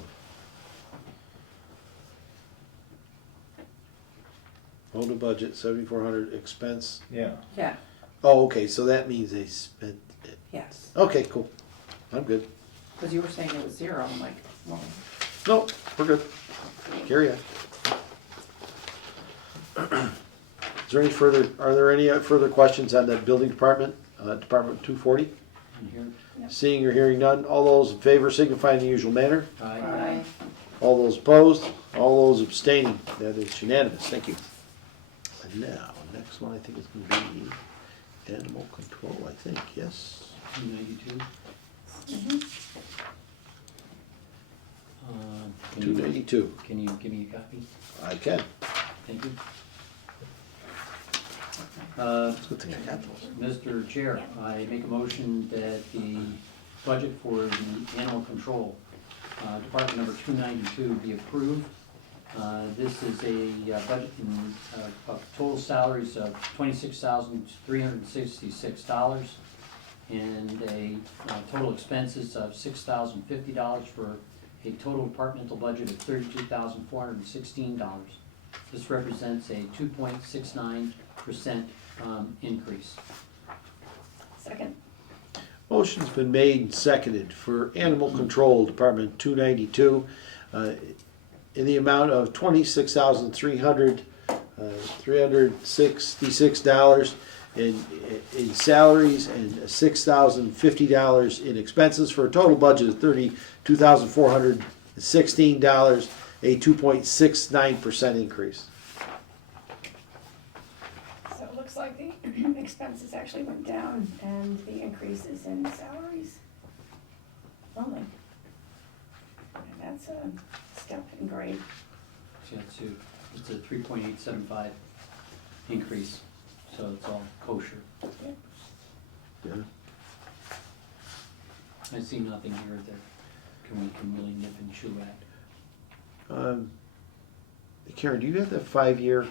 Hold the budget, 7,400 expense. Yeah. Yeah, Oh, okay, so that means they spent it. yes. Okay, cool. I'm good. Because you were saying it was zero, I'm like, well, Nope, we're good. Carry on. Is there any further, are there any further questions on the building department, Department 240? In here. Seeing or hearing none, all those in favor signify in the usual manner. Aye. All those opposed, all those abstaining, that is unanimous, thank you. And now, next one I think is gonna be animal control, I think, yes? 292. Can you- 292, Can you give me a copy? I can. Thank you. Good thing I got those. Mr. Chair, I make a motion that the budget for the animal control, Department number 292 be approved. This is a budget of total salaries of $26,366 and a total expenses of $6,050 for a total departmental budget of $32,416. This represents a 2.69% increase. Second. Motion's been made and seconded for Animal Control Department 292 in the amount of $366 in salaries and $6,050 in expenses for a total budget of $32,416, a 2.69% increase. So it looks like the expenses actually went down and the increase is in salaries only. And that's a step in grade. So it's a 3.875 increase, so it's all kosher. Yeah. I see nothing here that we can really nip and chew at. Karen, do you have that 5-year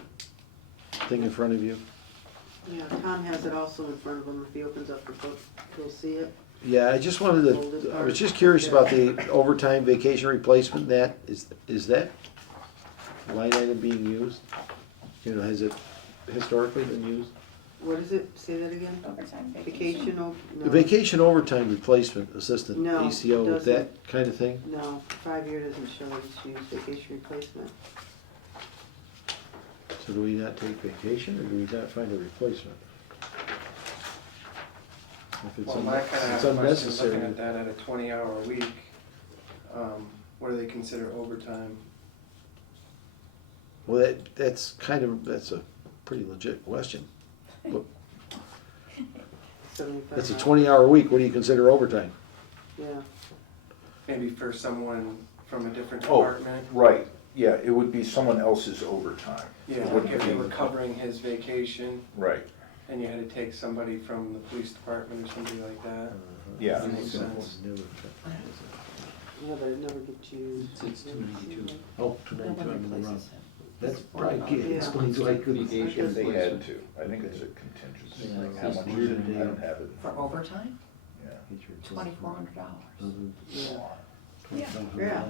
thing in front of you? Yeah, Tom has it also in front of him. If he opens up the book, he'll see it. Yeah, I just wanted to, I was just curious about the overtime vacation replacement, that, is that line item being used? You know, has it historically been used? What is it? Say that again? Overtime Vacation, no. The vacation overtime replacement assistant, No, ACO, it with that kind of thing? No, 5-year doesn't show it's used vacation replacement. So do we not take vacation, or do we not find a replacement? If it's Well, I kind of it's have a question, unnecessary. looking at that at a 20-hour week, what do they consider overtime? Well, that's a pretty legit question. But 75 That's a hours. 20-hour week, what do you consider overtime? Yeah, Maybe for someone from a different Oh, department? right, yeah, it would be someone else's overtime. Yeah, It like wouldn't if they be- were covering his vacation Right, and you had to take somebody from the police department or something like that. yeah. That makes sense. yeah, but it never gets used. It's 292. Oh, no one replaces him. That's probably Yeah. explains why I couldn't. Vacation. If they had to, I think it's a contingency, Yeah, like how it's much just is it, year-to-date. I don't have it, For overtime, yeah. $2,400. Yeah, Yeah.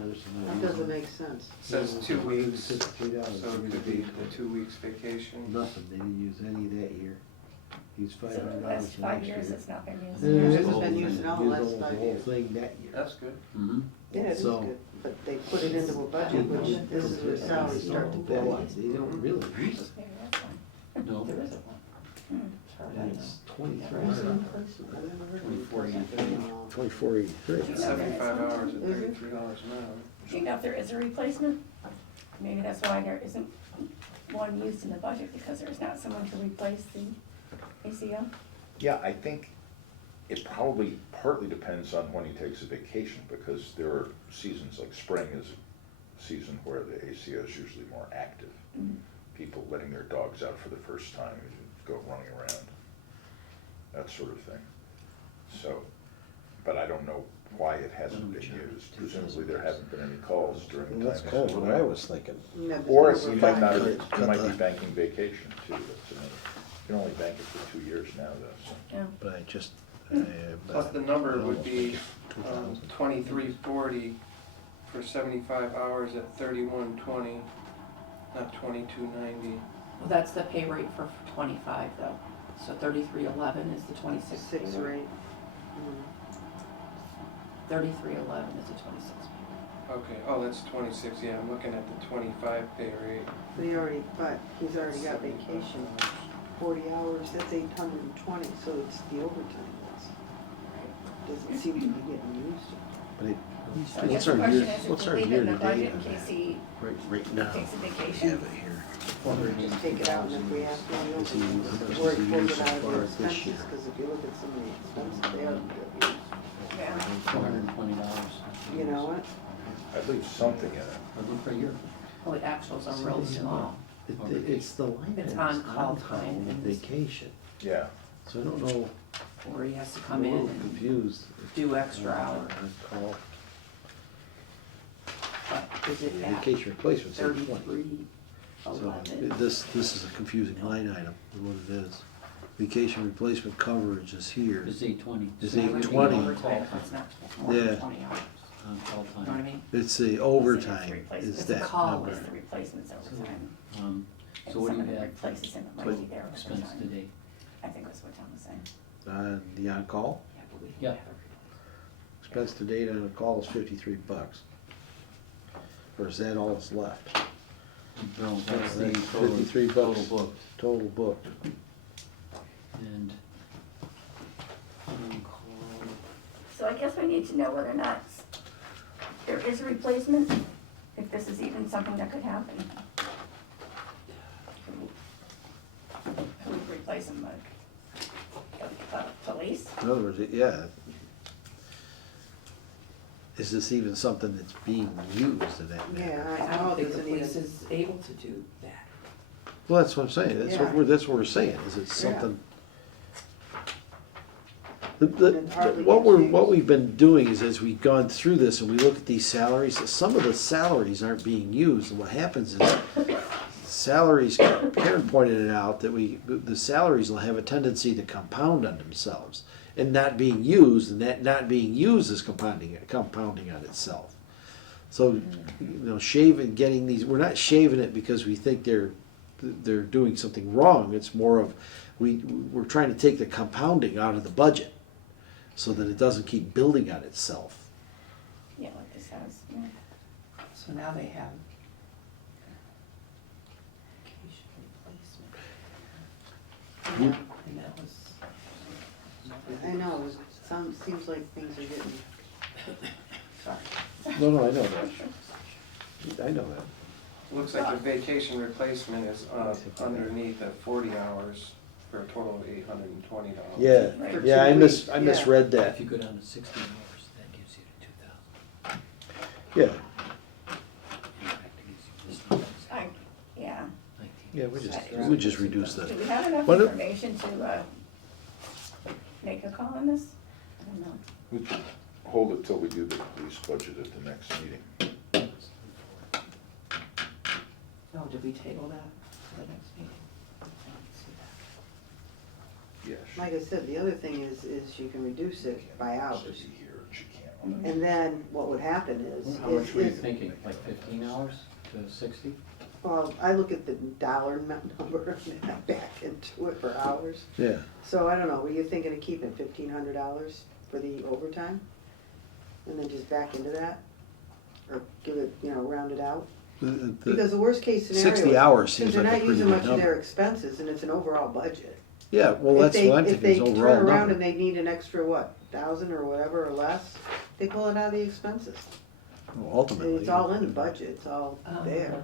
that doesn't make sense. Says 2 weeks, so it 52 could be the 2 weeks vacation. Nothing, they didn't use any that year. Used So the $500 last next 5 year. years, it's not been used. Yeah, it hasn't been used in all the Used last almost 5 the whole years. thing that year. That's good. Mm-hmm. Yeah, it is So- good, but they put it into a budget, which this is where salaries start to Well, pay. They don't really use it. Maybe that's one. No, There isn't one. As far as I And know. it's 23, 2483. 2483. It's 75 hours at $33 an hour. Do you know if there is a replacement? Maybe that's why there isn't one used in the budget, because there's not someone to replace the ACO? Yeah, I think it probably partly depends on when he takes a vacation, because there are seasons, like spring is a season where the ACO is usually more active. People letting their dogs out for the first time, go running around, that sort of thing. So, but I don't know why it hasn't been used. Presumably there haven't been any calls during the time. That's kind of what I was thinking. Yeah, there's Or over you might not, five have- years. you might be banking vacation too, that's another, you can only bank it for 2 years now, though, so. But I just. Plus the number would be 2,000. 2340 for 75 hours at 3120, not 2290. Well, that's the pay rate for 25 though. So 3311 is the 26 pay Six rate. rate. Mhm. 3311 is the 26 pay rate. Okay, oh, that's 26, yeah, I'm looking at the 25 pay rate. But he's already got vacation, 40 hours, that's 820, so it's the overtime that's, doesn't seem to be getting used. But it, So I what's guess our the question year, is, what's if our we leave it year in to the budget date in on case that? he Right now. takes a I vacation, have it here. Just take it out, and if we have to, we Is he- how much don't, does we're he pulling use it so out of far the this expenses, year? because if you look at some of the expenses, they are good use. yeah. $420. You know what? I'd leave something in it. A month per year. Well, the actuals are real small. It's the line It's items on-call time and and- vacation, Yeah, so I don't know, Or he has to I'm a come in little and confused. do extra hours. Call, But is it at vacation replacement's 820. 3311? So this is a confusing line item, is what it is. Vacation replacement coverage is here. It's 820. It's That would be 820. overtime, it's not more than Yeah. 20 hours. On call You know what I time. mean? It's the It's overtime, replacement. is It's a that call. number. It's the replacements overtime. Um, If So what do you somebody have replaces him, it might total be there expense overtime. today? I think that's what Tom was saying. The on-call, Yeah, but we Yeah. have it. expense to date on a call is $53. Or is that all that's left? No, that's the That's total, 53 total bucks. booked. Total booked. And on call, So I guess we need to know whether or not there is a replacement, if this is even something that could happen. Who would replace him, police? In other words, yeah. Is this even something that's being used in that manner? Yeah, I I know don't it think the doesn't police even, is able to do that. Well, that's what I'm saying, Yeah. that's what we're saying, is it something? It hardly What gets used. we've been doing is, as we've gone through this and we look at these salaries, some of the salaries aren't being used, and what happens is, salaries, Karen pointed it out, that the salaries will have a tendency to compound on themselves, and not being used, and that not being used is compounding on itself. So, getting these, we're not shaving it because we think they're doing something wrong, it's more of, we're trying to take the compounding out of the budget, so that it doesn't keep building on itself. Yeah, like this house, yeah. So now they have vacation replacement. And that was, I know, seems like things are getting, sorry. No, I know that. I know that. Looks like the vacation replacement is underneath at 40 hours for a total of $820. Yeah, Right. yeah, I Yeah. misread that. if you go down to 60 hours, that gives you the 2,000. Yeah, In fact, it gives you this number, Yeah. 19. yeah, we just reduced Do that. we have enough What if- information to, make a call on this? I don't know. we could hold it till we do the police budget at the next meeting. Oh, did we table that for the next meeting? I didn't see that. Yes. like I said, the other thing is you can reduce it by hours. Says he here, and she can't. And then what would happen is, How much were you thinking, like 15 hours to 60? well, I look at the dollar number and I back into it for hours. Yeah. So I don't know, were you thinking of keeping $1,500 for the overtime? And then just back into that? Or give it, round it out? Because the worst case scenario. 60 hours Since seems they're like a not pretty using good much of their number. expenses and it's an overall budget. Yeah, well, that's what I'm thinking, is If they overall turn around number. and they need an extra, 1,000 or whatever or less, they pull it out of the expenses. Well, ultimately. It's all in the budget, it's all there.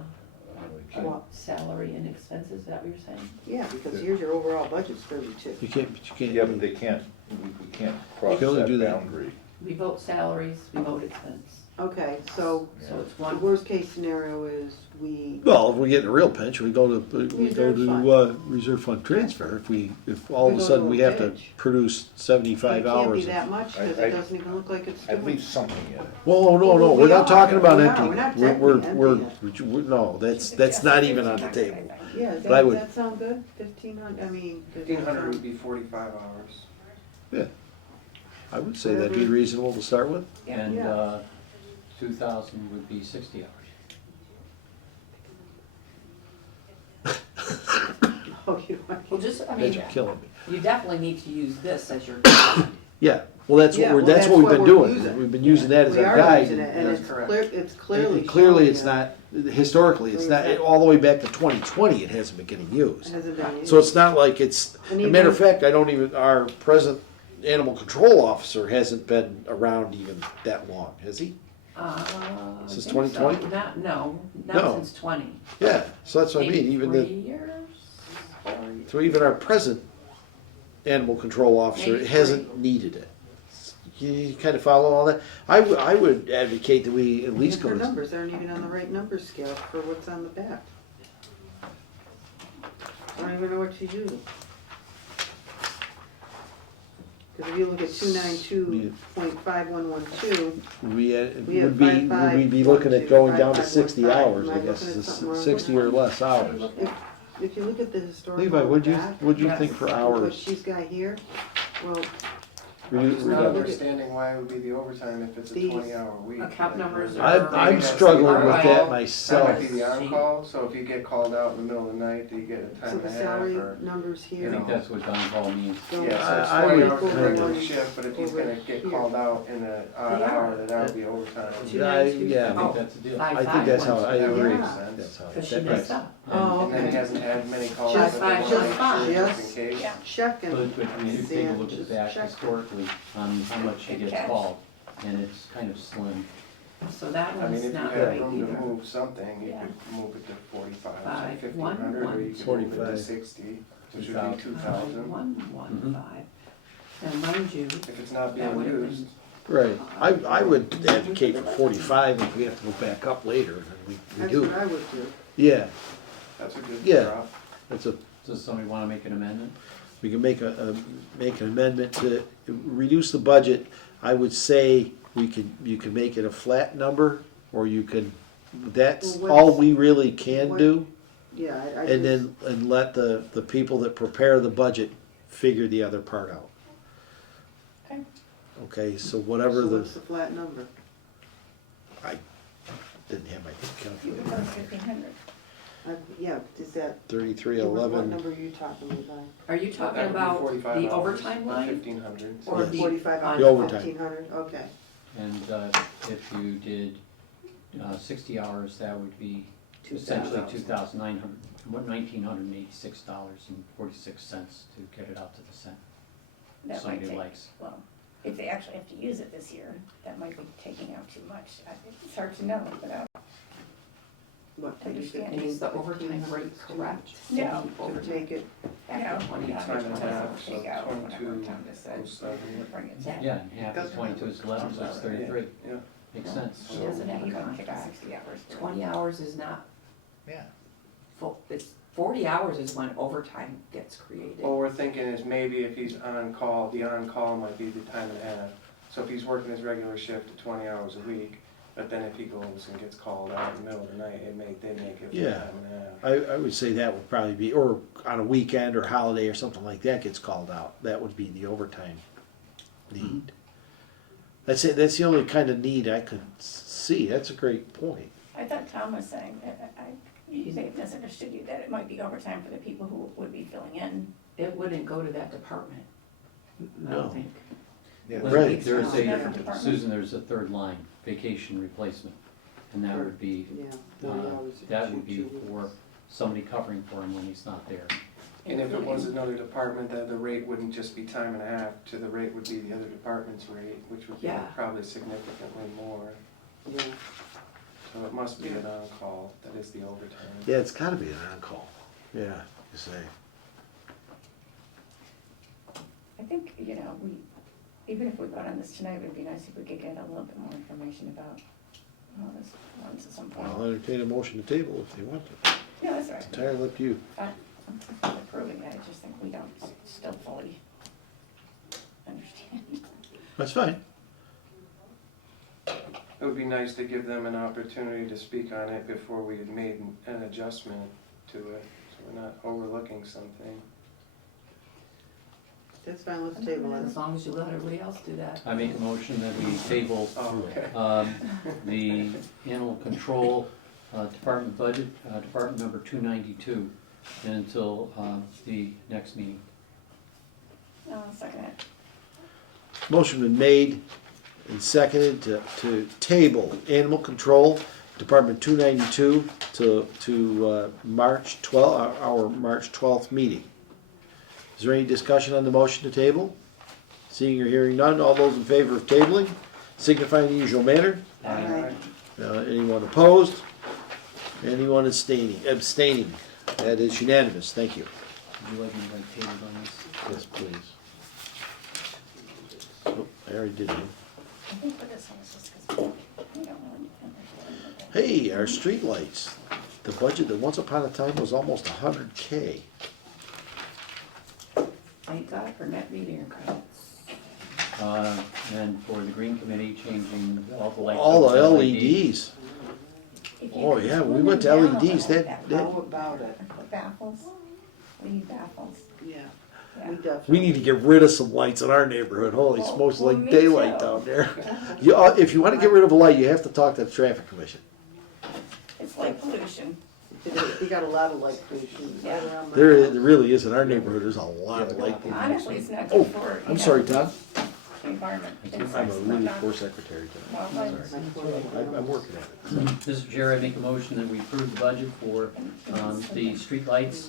What, salary and expenses, is that what you're saying? Yeah, because here's your overall budget's 32. You can't, Yeah, but they can't, we can't cross can only that do that. boundary. We vote salaries, we vote expense. Okay, so So it's the one, worst case scenario is we, Well, if we get in a real pinch, we go to Reserve fund. reserve fund transfer. If all of We a go sudden to a we have to pinch. produce but 75 it can't be hours. that much, cause I- it doesn't even look like it's I'd doing. leave something in it. Well, no, Well, we're we not are. talking about We are. emptying. We're not We're, technically no, that's not even on the table. Yeah, does But I that, would- that sound good? 1,500, I mean. does that 1,500 would sound- be 45 hours. Yeah, I would say that'd be reasonable to start with. And, Yeah. 2,000 would be 60 hours. Oh, you want. well, just, I That's mean, killing me. you definitely need to use this as your, Yeah, well, that's what Yeah, we're, well, that's what we've been we're doing. using. We've been using that as We our are guide. using it, and That's it's correct. clear, it's clearly Clearly, showing it's that not, historically, it's not, all the way back to 2020, it hasn't been getting it used. hasn't been used. So it's not like it's, And a matter of even- fact, I don't even, our present animal control officer hasn't been around even that long, has he? Since I think so. 2020? Not, no, No. not since 20. Yeah, so that's what I mean, Maybe even 3 the, years? 4 years. so even our present animal control officer Maybe hasn't needed it. You kind of follow all that? I would advocate that we at least go Her to, numbers aren't even on the right number scale for what's on the back. I don't even know what she's using. Cause if you look at 292.5112, we We have we'd be looking at going down to 60 hours, I guess, Am I looking at something wrong? 60 or less hours. if you look at the historical. Levi, what'd you Yes. think for What hours? she's got here, well, It's not look at- understanding why it would be the overtime if it's a These 20-hour week. Account numbers I'm, are. I'm struggling with that That myself. might be the on-call, so if you get called out in the middle of the night, do you get a so time and the a half salary or? numbers I here. think that's what on-call means. don't- Yeah, so it's I 20 would hours of kinda- regular shift, but if he's over gonna get here. called out in an odd They are. hour, then that would be overtime. Yeah, I yeah, think that's the deal. I think that's how, I agree. Yeah. That's how, Because she that messed makes, up. Oh, And then he okay. hasn't had many calls, Just but they fine, want just to make fine. sure Yes. just in case. Yeah. Checking. But I mean, if you take a look at Just back check. historically on how much he Good gets catch. called, and it's kind of slim. So that I mean, one's if you not had right room to either. move something, you Yeah. could move it to 45, Five, say one, 1,500, or you one. could move it 45. to 60, which would be 2,000. 115. And mind you, If it's not that being would have used, been, right. I would advocate for 45 if we have to go back up later, and we That's do. what I would do. Yeah, that's a good Yeah. drop. that's a, Does somebody wanna make an amendment? we can make make an amendment to reduce the budget. I would say you can make it a flat number, or you can, that's Well, all what's- we really can what- do. Yeah, I And just, then, and let the people that prepare the budget figure the other part out. Okay. Okay, so whatever so the, what's the flat number? I didn't have my You calculator. propose 1,500. Yeah, is that, 3311. what number are you talking about? are you That talking would be about 45 the hours, overtime or line? 1,500. Or the 45 on- hours, The overtime. 1,500, okay. And if you did 60 hours, that would be 2,000. essentially $1,986.46 to get it out to the cent. That might Somebody take, likes. well, if they actually have to use it this year, that might be taking out too much. It's hard to know without, What, did you say? Understand. And is the overtime rate correct? No. The To overtime make it, after no, 20 not Time and a half, so take out whatever 22, Tom just said. 07. Bring it Yeah. down. Yeah, and half of 22 is 11, so it's 33. Yeah. Makes sense. She doesn't have a You don't pick contract. 60 hours. for it. 20 hours is not Yeah. full, it's 40 hours is when overtime gets created. What we're thinking is maybe if he's on call, the on-call might be the time and a half. So if he's working his regular shift at 20 hours a week, but then if he goes and gets called out in the middle of the night, they make it for Yeah. time and a half. I would say that would probably be, or on a weekend or holiday or something like that gets called out. That would be the overtime need. That's it, that's the only kind of need I could see. That's a great point. I thought Tom was saying, you may have misunderstood you, that it might be overtime for the people who would be filling in. It wouldn't go to that department, I No. don't think. Yeah. Well, Right. There's Different a, department. Susan, there's a third line, vacation replacement, and that would be, yeah, 40 uh, hours. that would be for somebody covering for him when he's not there. And if it was including- another department, the rate wouldn't just be time and a half, to the rate would be the other department's rate, which would be Yeah. probably significantly more. Yeah, So it must be an on-call, that is the overtime. Yeah, it's gotta be an on-call. Yeah, you say. I think, even if we vote on this tonight, it would be nice if we could get a little bit more information about I'll entertain a motion to table if you want to. No, that's all right. Entirely up to you. I'm approving it, I just think we don't still fully understand. That's fine. It would be nice to give them an opportunity to speak on it before we had made an adjustment to it, so we're not overlooking something. That's fine, let's table it. As long as you let everybody else do that. I make a motion that we table Oh, okay. the animal control department budget, department number 292, until the next meeting. Second it. Motion been made and seconded to table animal control, Department 292, to March 12th, our March 12th meeting. Is there any discussion on the motion to table? Seeing or hearing none, all those in favor of tabling, signify in the usual manner. Aye. Anyone opposed? Anyone abstaining? That is unanimous, thank you. Would you like me to write tabled on this? Yes, please. Oh, I already did one. I think for this one, it's just because we don't really understand. Hey, our streetlights, the budget that once upon a time was almost $100K. Thank God for net metering credits. And for the green committee, changing all the lights. All the to LEDs. If you Oh, could yeah, we slim went to them down a LEDs, little that- bit. How about it? Baffles, we need baffles, Yeah, yeah. we definitely. We need to get rid of some lights in our neighborhood. Holy Well, smokes, it's well, like me daylight too. down there. If you want to get rid of a light, you have to talk to the traffic commission. It's like pollution. We got a lot of light pollution right around. my There house. really is, in our neighborhood, there's a lot of light pollution. Honestly, it's not Oh, good for, I'm sorry, Todd. the environment. It's I'm a like really not- poor secretary today. wildlife. I'm working at it. Mr. Chair, I make a motion that we approve the budget for the streetlights,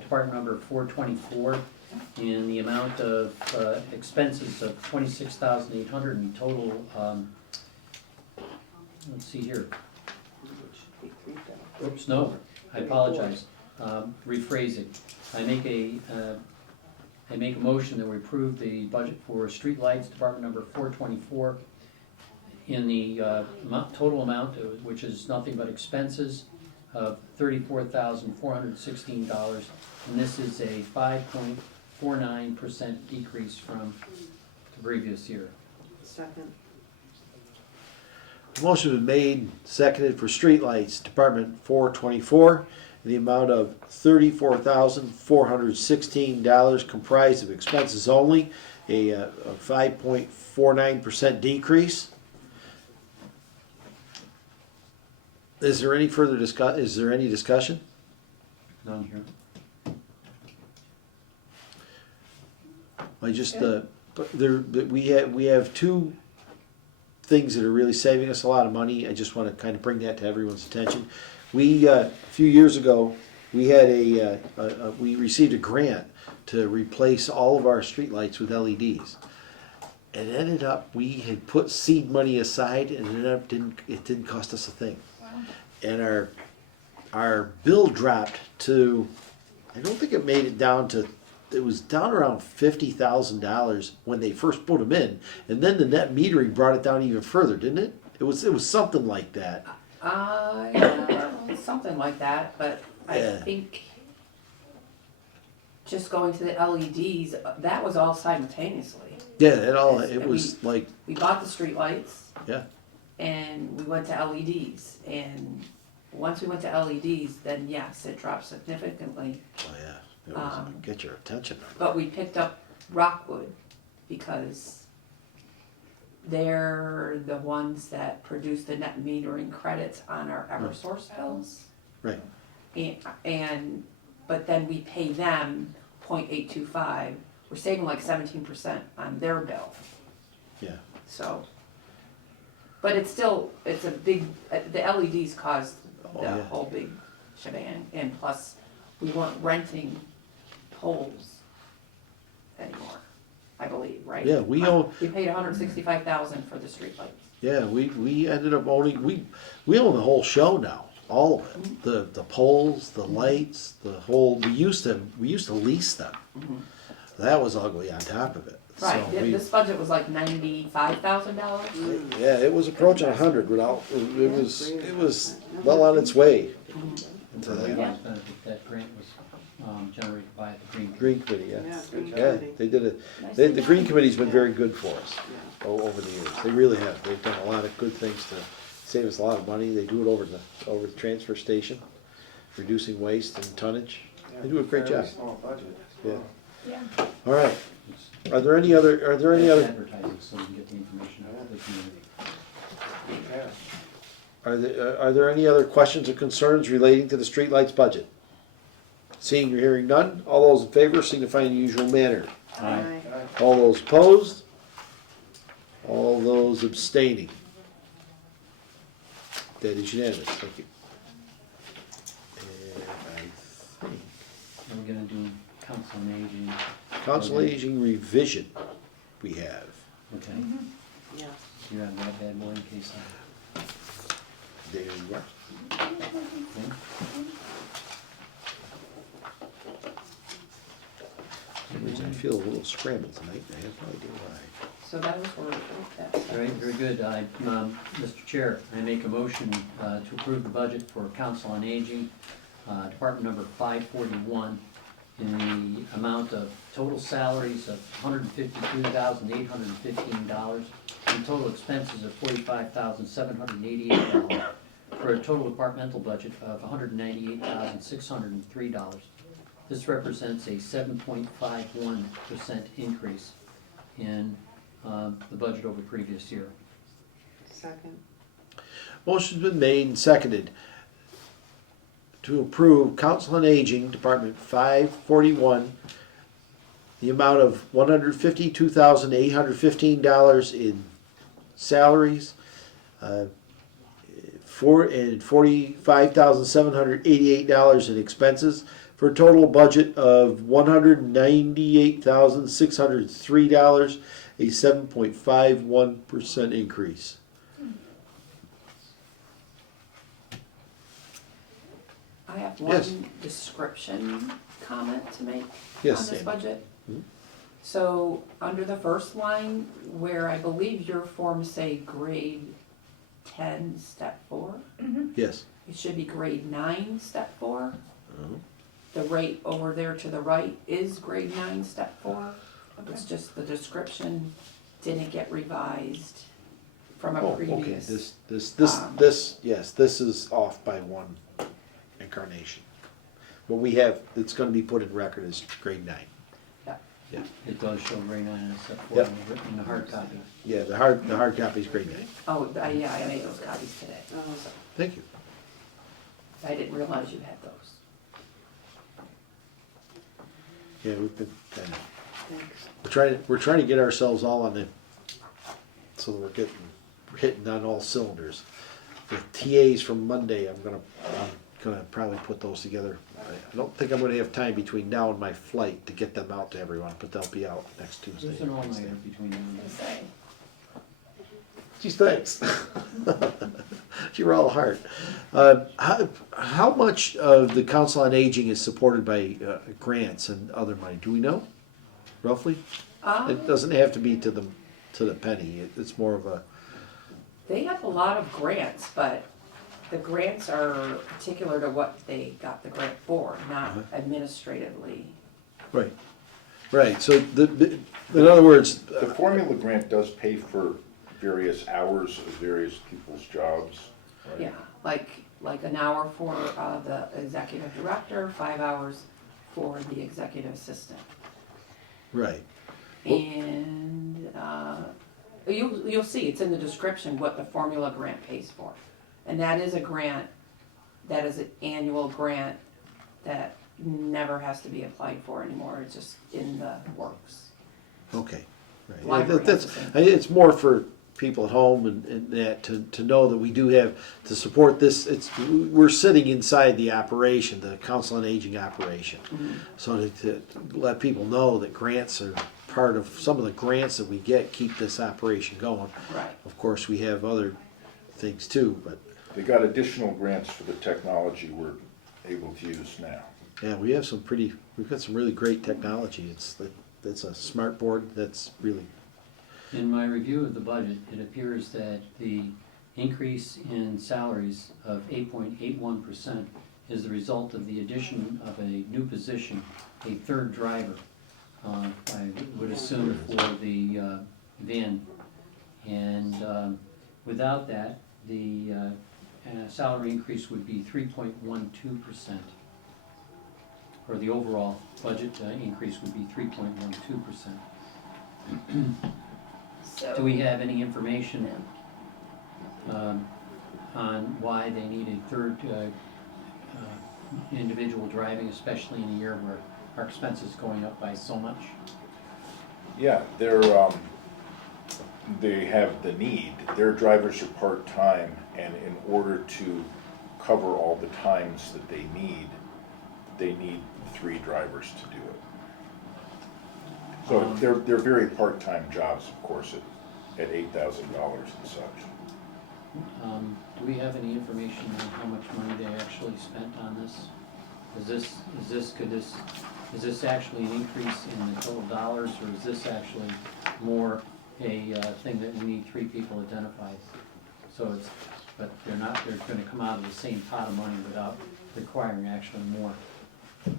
department number 424, in the amount of expenses of $26,800 and total, let's see here. Oops, no, I apologize. Rephrasing. I make a motion that we approve the budget for streetlights, department number 424, in the total amount, which is nothing but expenses, of $34,416, and this is a 5.49% decrease from the previous year. Second. Motion been made, seconded for streetlights, Department 424, in the amount of $34,416, comprised of expenses only, a 5.49% decrease. Is there any further discussion? None here. I just, we have two things that are really saving us a lot of money. I just want to kind of bring that to everyone's attention. We, a few years ago, we had we received a grant to replace all of our streetlights with LEDs. And it ended up, we had put seed money aside, and it didn't cost us a thing. Wow. And our bill dropped to, I don't think it made it down to, it was down around $50,000 when they first put them in, and then the net metering brought it down even further, didn't it? It was something like that. Something like that, but I Yeah. think just going to the LEDs, that was all simultaneously. Yeah, Yes, it was like, We bought the streetlights yeah, and we went to LEDs, and once we went to LEDs, then yes, it dropped significantly. oh yeah, it was get your attention. But we picked up Rockwood because they're the ones that produce the net metering credits on our Eversource bills. Right. But then we pay them 0.825. We're saving like 17% on their bill. Yeah. So, but it's still, it's a big, the LEDs caused Oh, the yeah. whole big shebang, and plus, we weren't renting poles anymore, I believe, right? Yeah, we paid $165,000 for the streetlights. Yeah, we ended up owning, we own the whole show now, all of it. The poles, the lights, the whole, we used to lease them. That was ugly on top of it. Right, So we- this budget was like $95,000. Yeah, it was approaching 100 without, it was well on its way. To The that revised benefit, that grant was generated by the Green. Green Committee, yeah. Yeah, good Yeah, committee. they did it. Nicely The Green done. Committee's been very good for us over the years. They really have. They've done a lot of good things to save us a lot of money. They do it over the transfer station, reducing waste and tonnage. They do a great Fairly job. Small budget. Yeah. Yeah. All right. Are there any other Advertising, so we can get the information out to the community. Yeah. are there any other questions or concerns relating to the streetlights budget? Seeing or hearing none, all those in favor signify in the usual manner. Aye. All those opposed? All those abstaining? That is unanimous, thank you. And I think And we're gonna do council on aging. Council Aging revision we have. Okay, Yeah. you have that bad boy in case There you are. okay? For some reason I feel a little scrambled tonight, I have no idea why. So that was where that. All right, very good. Mr. Chair, I make a motion to approve the budget for Council on Aging, Department number 541, in the amount of total salaries of $152,815, and total expenses of $45,788, for a total departmental budget of $198,603. This represents a 7.51% increase in the budget over previous year. Second. Motion's been made and seconded to approve Council on Aging, Department 541, the amount of $152,815 in salaries, $45,788 in expenses, for a total budget of $198,603, a 7.51% increase. I have Yes. one description comment to make on Yes, this Sandy. budget. Mhm. So, under the first line, where I believe your forms say grade 10, step 4, Yes. it should be grade 9, step 4. Mhm. The rate over there to the right is grade 9, step 4. It's just the description didn't get revised from a Oh, okay, previous. yes, this is off by one incarnation. What we have, it's gonna be put in record as grade 9. It does show grade 9 and step 4 Yep. in the hard copy. Yeah, the hard copy is grade 9. Oh, yeah, I made those copies today. Oh. So Thank you. I didn't realize you had those. Yeah, we've been kinda, Thanks. we're trying to get ourselves all on the, so that we're hitting on all cylinders. The TAs from Monday, I'm gonna probably put those together. I don't think I'm gonna have time between now and my flight to get them out to everyone, but they'll be out next Tuesday. There's an all-nighter between now and then. Say, Geez, thanks. You're all heart. How much of the Council on Aging is supported by grants and other money? Do we know, roughly? It doesn't have to be to the penny. It's more of a. They have a lot of grants, but the grants are particular to what they got the grant for, not administratively. Right. Right. So in other words, The formula grant does pay for various hours of various people's jobs, right? Yeah, like an hour for the executive director, 5 hours for the executive assistant. right. And you'll see, it's in the description what the formula grant pays for. And that is a grant, that is an annual grant that never has to be applied for anymore, it's just in the works. Okay. Right. Library That's, has the same. it's more for people at home and that to know that we do have to support this. We're sitting inside the operation, the Council on Aging operation. Mm-hmm. So to let people know that grants are part of, some of the grants that we get keep this operation going. Right. Of course, we have other things too, but They got additional grants for the technology we're able to use now. yeah, we've got some really great technology. it's a smart board that's really, In my review of the budget, it appears that the increase in salaries of 8.81% is the result of the addition of a new position, a third driver. I would assume for the van. And without that, the salary increase would be 3.12%. Or the overall budget increase would be 3.12%. So. Do we have any information on why they need a third individual driving, especially in a year where our expenses going up by so much? Yeah, they have the need. Their drivers are part-time, and in order to cover all the times that they need 3 drivers to do it. So they're very part-time jobs, of course, at $8,000 and such. Do we have any information on how much money they actually spent on this? Is this actually an increase in the total dollars, or is this actually more a thing that we need 3 people identified? So but they're gonna come out of the same pot of money without requiring actually more. You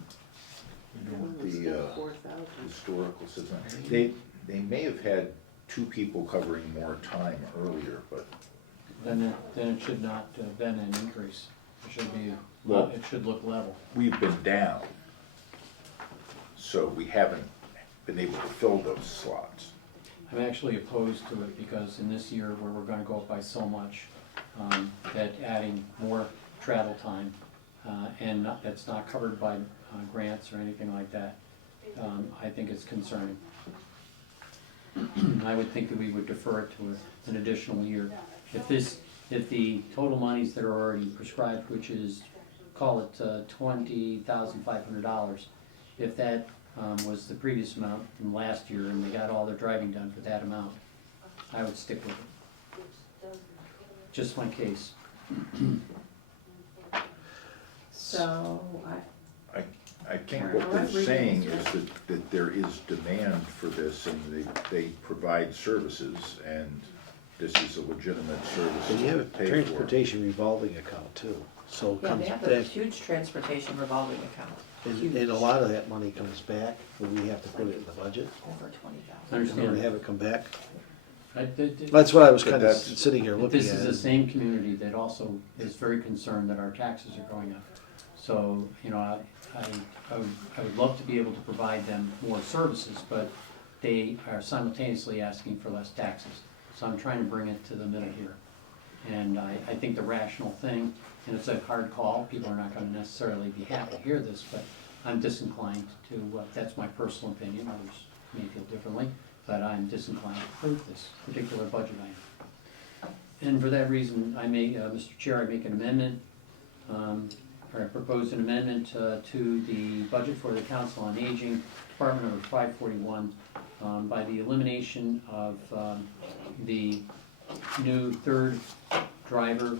know what the 4,000. historical says, they may have had 2 people covering more time earlier, but Then it should not have been an increase. It should be, Well- it should look level. we've been down. So we haven't been able to fill those slots. I'm actually opposed to it because in this year where we're gonna go up by so much, that adding more travel time, and that's not covered by grants or anything like that, I think it's concerning. I would think that we would defer it to an additional year. If the total monies that are already prescribed, which is, call it $20,500, if that was the previous amount from last year and they got all their driving done for that amount, I would stick with it. Just my case. So, I think what they're saying is that there is demand for this, and they provide services, and this is a legitimate service and you have a to pay for. transportation revolving account too, so it yeah, comes they have a back, huge transportation revolving account, and a lot of that money comes back, when we have to put it in the budget, over 20,000. and Understand? have it come back. That's That's what I was But kinda that's- sitting here looking at. This is the same community that also is very concerned that our taxes are going up. So, I would love to be able to provide them more services, but they are simultaneously asking for less taxes. So I'm trying to bring it to the middle here. And I think the rational thing, and it's a hard call, people are not gonna necessarily be happy to hear this, but I'm disinclined to, that's my personal opinion, others may feel differently, but I'm disinclined to approve this particular budget item. And for that reason, Mr. Chair, I make an amendment, or I propose an amendment to the budget for the Council on Aging, Department number 541, by the elimination of the new third driver,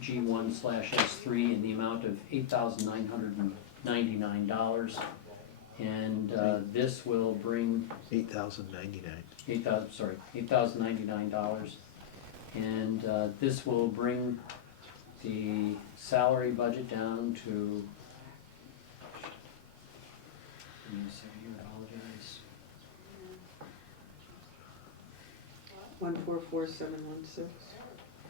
G1/S3, in the amount of $8,999. And this will bring $8,099. $8,099. And this will bring the salary budget down to, give me a second here, I apologize. 144,716.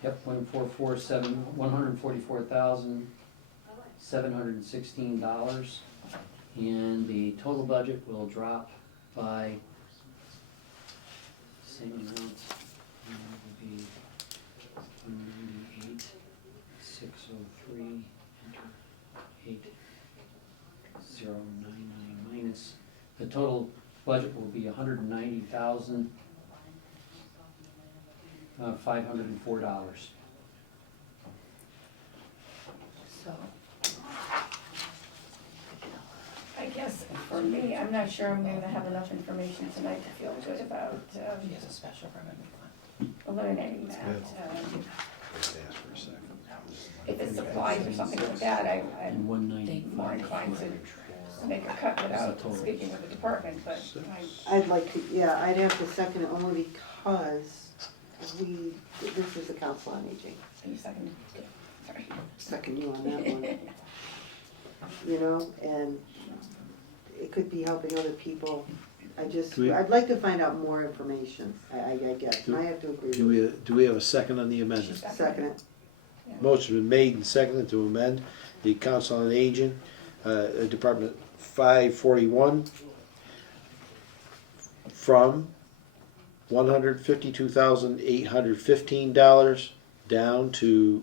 Yep, $144,716. And the total budget will drop by same amount, and it will be 198,603, enter 8099 minus. The total budget will be $190,504. So, I guess for me, I'm not sure I'm gonna have enough information tonight to feel good about he has a special permit fund. eliminating that. Just ask for a second. If it's supplies or something like that, I'm And 190. more inclined to to make a cut without total. speaking with the department, but I'd like to, yeah, I'd have to second it only because this is the Council on Aging. you second, sorry. Second you on that one. You know, and it could be helping other people. I'd like to find out more information, I guess, and I have to agree Do with we have a second on the amendment? Second it. Motion been made and seconded to amend the Council on Aging, Department 541 from $152,815 down to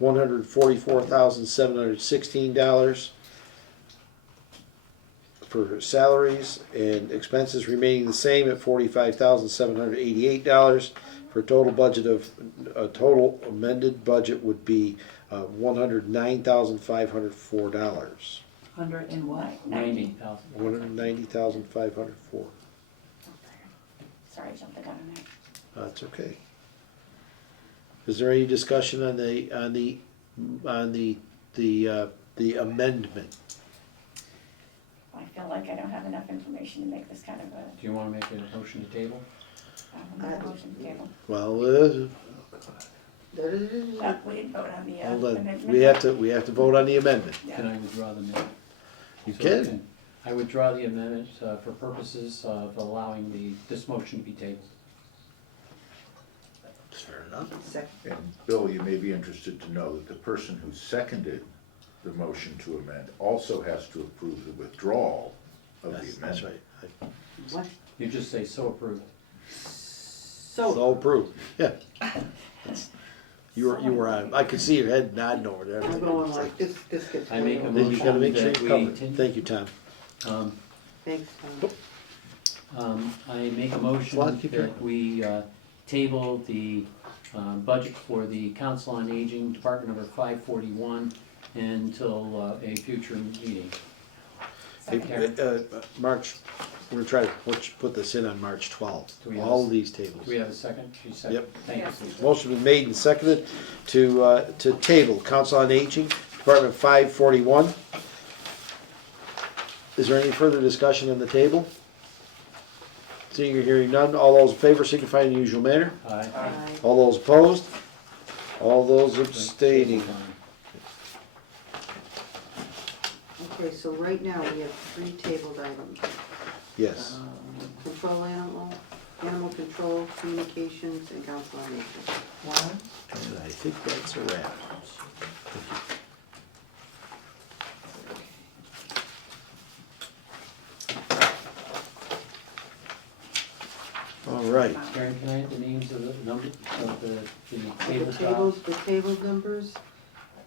$144,716 for salaries, and expenses remaining the same at $45,788 for a total budget of, a total amended budget would be $109,504. 100 and what? 90,000. $190,504. Sorry, I jumped the gun on that. That's okay. Is there any discussion on the amendment? I feel like I don't have enough information to make this kind of a, Do you wanna make a motion to table? motion table. Well, We didn't vote on the hold on. amendment. We have to vote on the amendment. Can I withdraw the amendment? You So can. I withdraw the amendment for purposes of allowing this motion to be tabled. That's fair enough. And Bill, you may be interested to know that the person who seconded the motion to amend also has to approve the withdrawal of the That's amendment. right. What? You just say so approved. So approved, yeah. You were on, I could see your head nodding over there. I'm going like, this gets. I make a Then you gotta make sure you That we cover it. continue. Thank you, Tom. Thanks, Tom. I make a motion Well, keep your- that we table the budget for the Council on Aging, Department number 541, until a future meeting. Hey, March, we're gonna try to put this in on March 12th, Do we have all a- of these tables. Do we have a second? You second? Yep. Thank you. Yes. Susan. Motion been made and seconded to table Council on Aging, Department 541. Is there any further discussion on the table? Seeing or hearing none, all those in favor signify in the usual manner. Aye. Aye. All those opposed? All those abstaining. Okay, so right now we have 3 tabled items. Yes. Control animal control, communications, and Council on Aging. And I think that's a wrap. All right. Karen, can I have the names of the number, of the table The top? table numbers.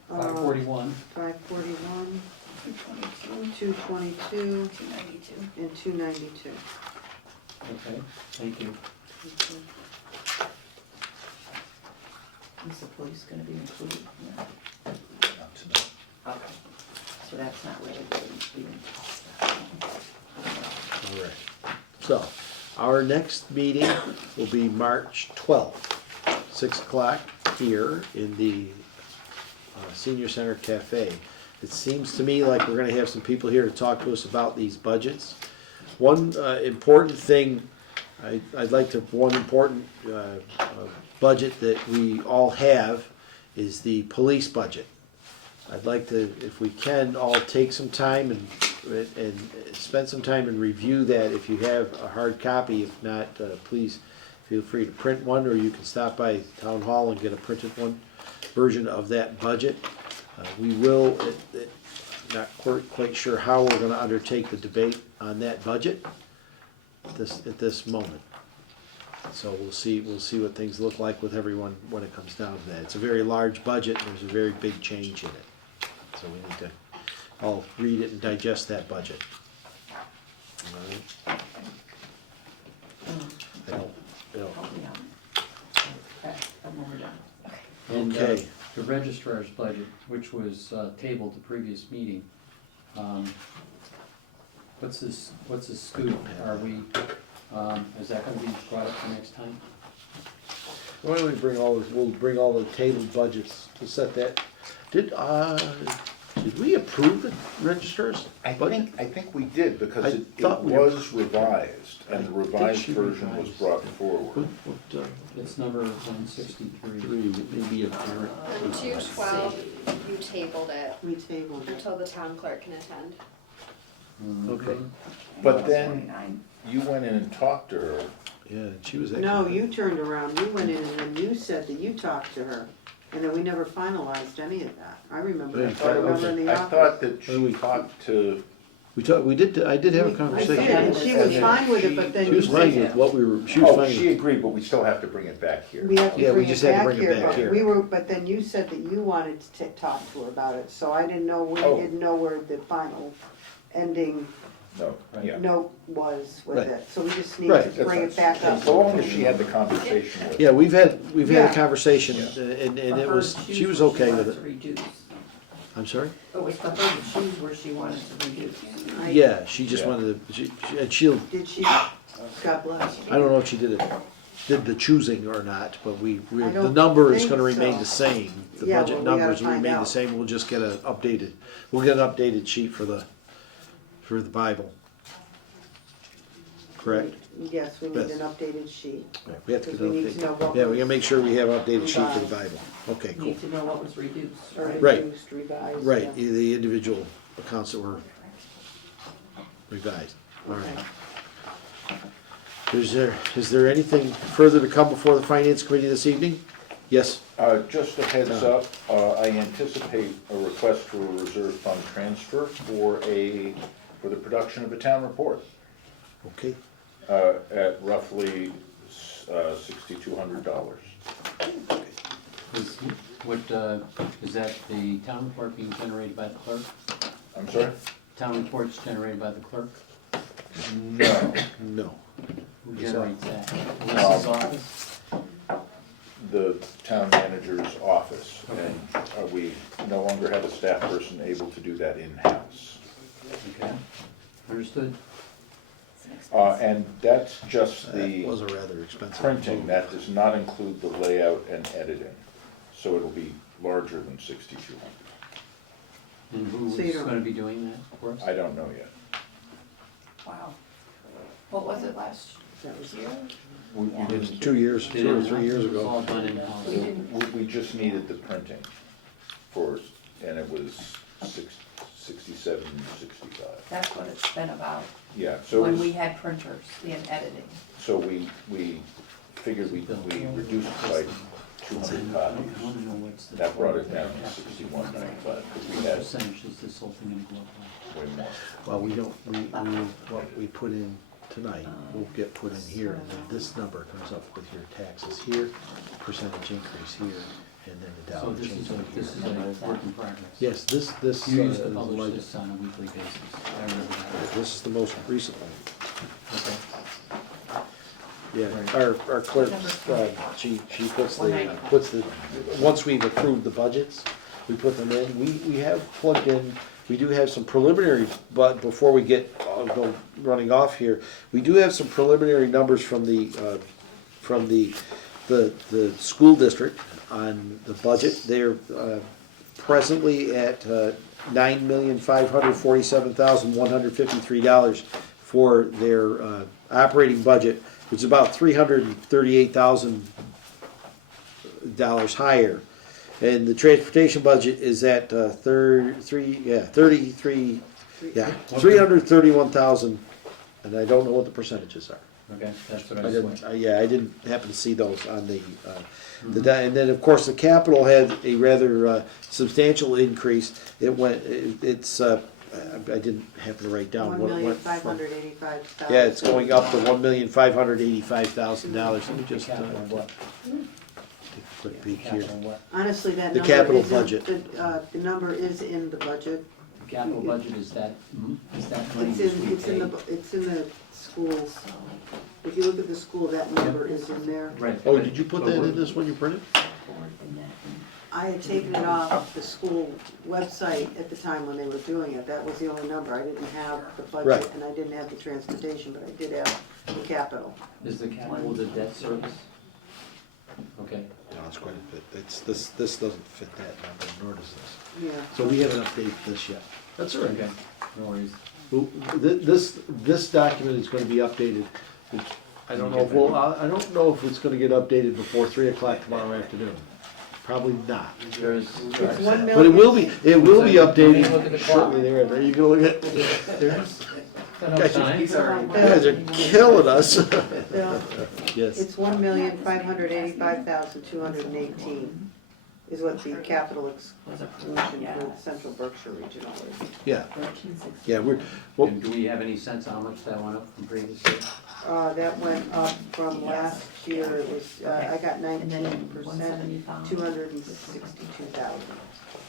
541, 541, 222, 222, 292. and 292. okay, thank you. Is the police gonna be included? No. Not tonight. Okay. So that's not really good. We didn't talk about that. All right. So, our next meeting will be March 12th, 6 o'clock here in the Senior Center Cafe. It seems to me like we're gonna have some people here to talk to us about these budgets. One important thing, I'd like to, one important budget that we all have is the police budget. I'd like to, if we can, all take some time and spend some time and review that. If you have a hard copy, if not, please feel free to print one, or you can stop by Town Hall and get a printed one version of that budget. We will, not quite sure how we're gonna undertake the debate on that budget at this moment. So we'll see what things look like with everyone when it comes down to that. It's a very large budget, and there's a very big change in it. So we need to all read it and digest that budget. All right? I don't, Help me out. Okay, when we're done. And Okay. the registrar's budget, which was tabled the previous meeting, what's this scoop? Are we, is that gonna be brought up for next time? Why don't we bring we'll bring all the tabled budgets to set that. Did we approve the registers? I budget? think we did, because I it thought we was revised, and the I think revised she version was revised. brought What, forward. what, It's number 163. maybe a, On 212, you tabled it We tabled it. until the town clerk can attend. okay, But then- 49. You went in and talked to her, yeah, she was actually. No, you turned around, you went in and then you said that you talked to her, and then we never finalized any of that. I remember, Yeah, I remember in the I office. thought that Or we- she talked to, We did, I did have a I conversation. did, and she was fine with it, but then She you was fine said, with what we were, she was oh, fine she with, agreed, but we still have to bring it back here. we have Yeah, to we bring just it had to back bring it here, back but here. we were, but then you said that you wanted to talk to her about it, so I didn't know, we Oh. didn't know where the final ending No, yeah. note was with Right. it, so we just need Right, to That's bring fine. it back up. So long as she had the conversation with. yeah, we've had a Yeah. conversation, Yeah. and For it her was, to she choose was where okay with wanted it. to reduce. I'm sorry? It was for her to choose where she wanted to reduce. Yeah, she just Yeah. wanted to, and she'll, Did she, God bless. I don't know if she did the choosing or not, but I the don't number is think gonna remain so. the same. The Yeah, budget well, we gotta numbers will find remain the out. same, we'll just get we'll get an updated sheet for the Bible. Correct? Yes, we need Yes. an updated sheet, Right, we have to get because we an need to know update. what Yeah, we was gotta make sure we have an updated sheet for the Bible. Okay, cool. Need to know what was reduced, right? Right. reduced, revised. Right, yeah. the individual accounts that were revised, all right. Is there anything further to come before the finance committee this evening? Yes, Just a heads up, I anticipate a request for a reserve fund transfer for the production of a town report, okay, at roughly $6,200. Is that the town report being generated by the clerk? I'm sorry? Town report's generated by the clerk? No, no. Who Is that- generates that? Alyssa's office? the town manager's office, and we no longer have a staff person able to do that in-house. Okay, understood? And that's just That the was a rather expensive. printing, that does not include the layout and editing, so it'll be larger than 6,200. And who So you is don't- gonna be doing that for us? I don't know yet. Wow. What was it last That was- year? We It was didn't, 2 or 3 years It was all ago. done in-house. we just needed the printing for, and it was 67, 65. That's what it's been about, Yeah, so it when was, we had printers and editing. so we figured we reduced it by 200 I copies. wanna know what's the. That brought it down to 61.95, because we What had percentage is this whole thing gonna go up way more. Well, we don't, what we put in tonight will get put in here, and then this number comes up with your taxes here, percentage increase here, and then the by? So dollar this change is a, over this is here. a work in progress? Yes, this, You used to is publish like- this on a weekly basis, I remember that. this is the most recent one. Okay. Yeah, Right. our clerk, she puts the, once we've approved the budgets, we put them in. We have plugged in, we do have some preliminary, but before we go running off here, we do have some preliminary numbers from the school district on the budget. They're presently at $9,547,153 for their operating budget, which is about $338,000 higher. And the transportation budget is at 331,000, and I don't know what the percentages are. Okay, that's what I I was didn't, wondering. yeah, I didn't happen to see those on and then, of course, the capital had a rather substantial increase. I didn't happen to write down what it went from. $1,585,000. Yeah, it's going up to $1,585,000. Let me just, Capital what? take a quick peek here. Capital what? Honestly, that The number capital isn't, budget. the number is in the budget. Capital budget, is that money It's just in the, repaid? it's in the schools. If you look at the school, that number is in there. Right. Oh, did you put that in this when you printed? I had taken it off the school website at the time when they were doing it. That was the only number. I didn't have the Right. budget and I didn't have the transportation, but I did have the capital. Is the capital the debt service? Okay, cost quite a bit. This doesn't fit that number, nor does this. Yeah. So we haven't updated this yet. That's all right. Okay, no worries. This document is gonna be updated. I don't know if I don't know if it's gonna get updated before 3 o'clock tomorrow afternoon. Probably not. There's, It's 1 But it will be Let me look at updated the clock. shortly there. There you go, look at. there's enough time. You guys are killing us. Bill, Yes. it's 1,585,218 is what the capital exclusion for the Central Berkshire Regional is. Yeah. Yeah, well, And do we have any sense how much that went up from previous year? That went up from last year, it was, I got 19%, 262,000.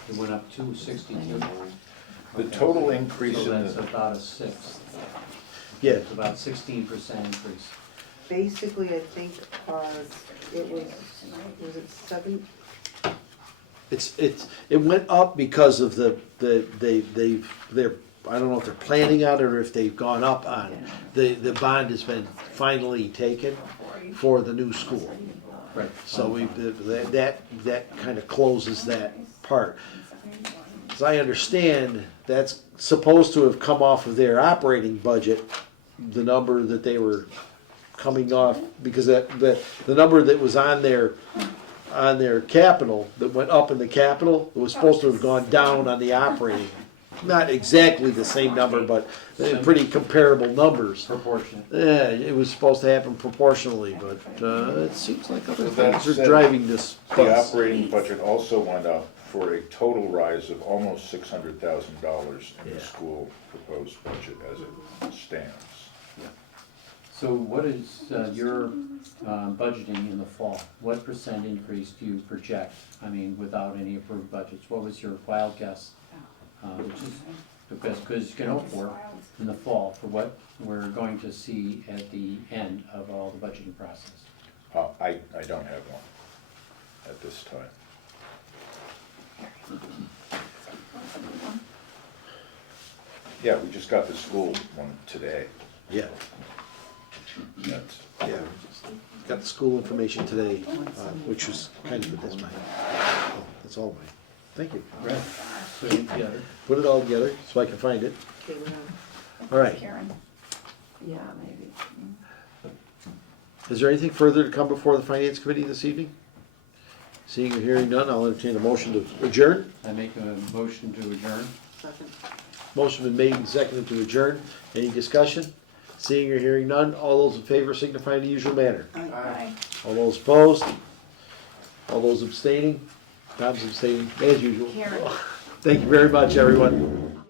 It went up 262. The total increase So in that's the, about a sixth. yeah, It's about 16% increase. Basically, I think, it was it 7? it went up because of they're, I don't know if they're planning on it or if they've gone up on it. The bond has been finally taken for the new school. Right. So that kind of closes that part. As I understand, that's supposed to have come off of their operating budget, the number that they were coming off, because the number that was on their capital, that went up in the capital, it was supposed to have gone down on the operating. Not exactly the same number, but pretty comparable numbers. Proportionate. Yeah, it was supposed to happen proportionally, but it seems like other So that things are said, driving this the bus. operating budget also went up for a total rise of almost $600,000 in Yeah. the school proposed budget as it stands. So what is your budgeting in the fall? What percent increase do you project? I mean, without any approved budgets, what was your wild guess? Which is the best, because you can hope for in the fall for what we're going to see at the end of all the budgeting process. I don't have one at this time. Yeah, we just got the school one today. Yeah, That's, yeah. Got the school information today, which was kind of good, that's mine. Oh, that's all mine. Thank you. Right. So together. Put it all together so I can find it. Okay, we're done. All right. Karen. Yeah, maybe. Is there anything further to come before the finance committee this evening? Seeing or hearing none, I'll entertain a motion to adjourn. I make a motion to adjourn. Second. Motion been made and seconded to adjourn. Any discussion? Seeing or hearing none, all those in favor signify in the usual manner. Aye. All those opposed? All those abstaining? Tom's abstaining, as usual. Karen. Thank you very much, everyone.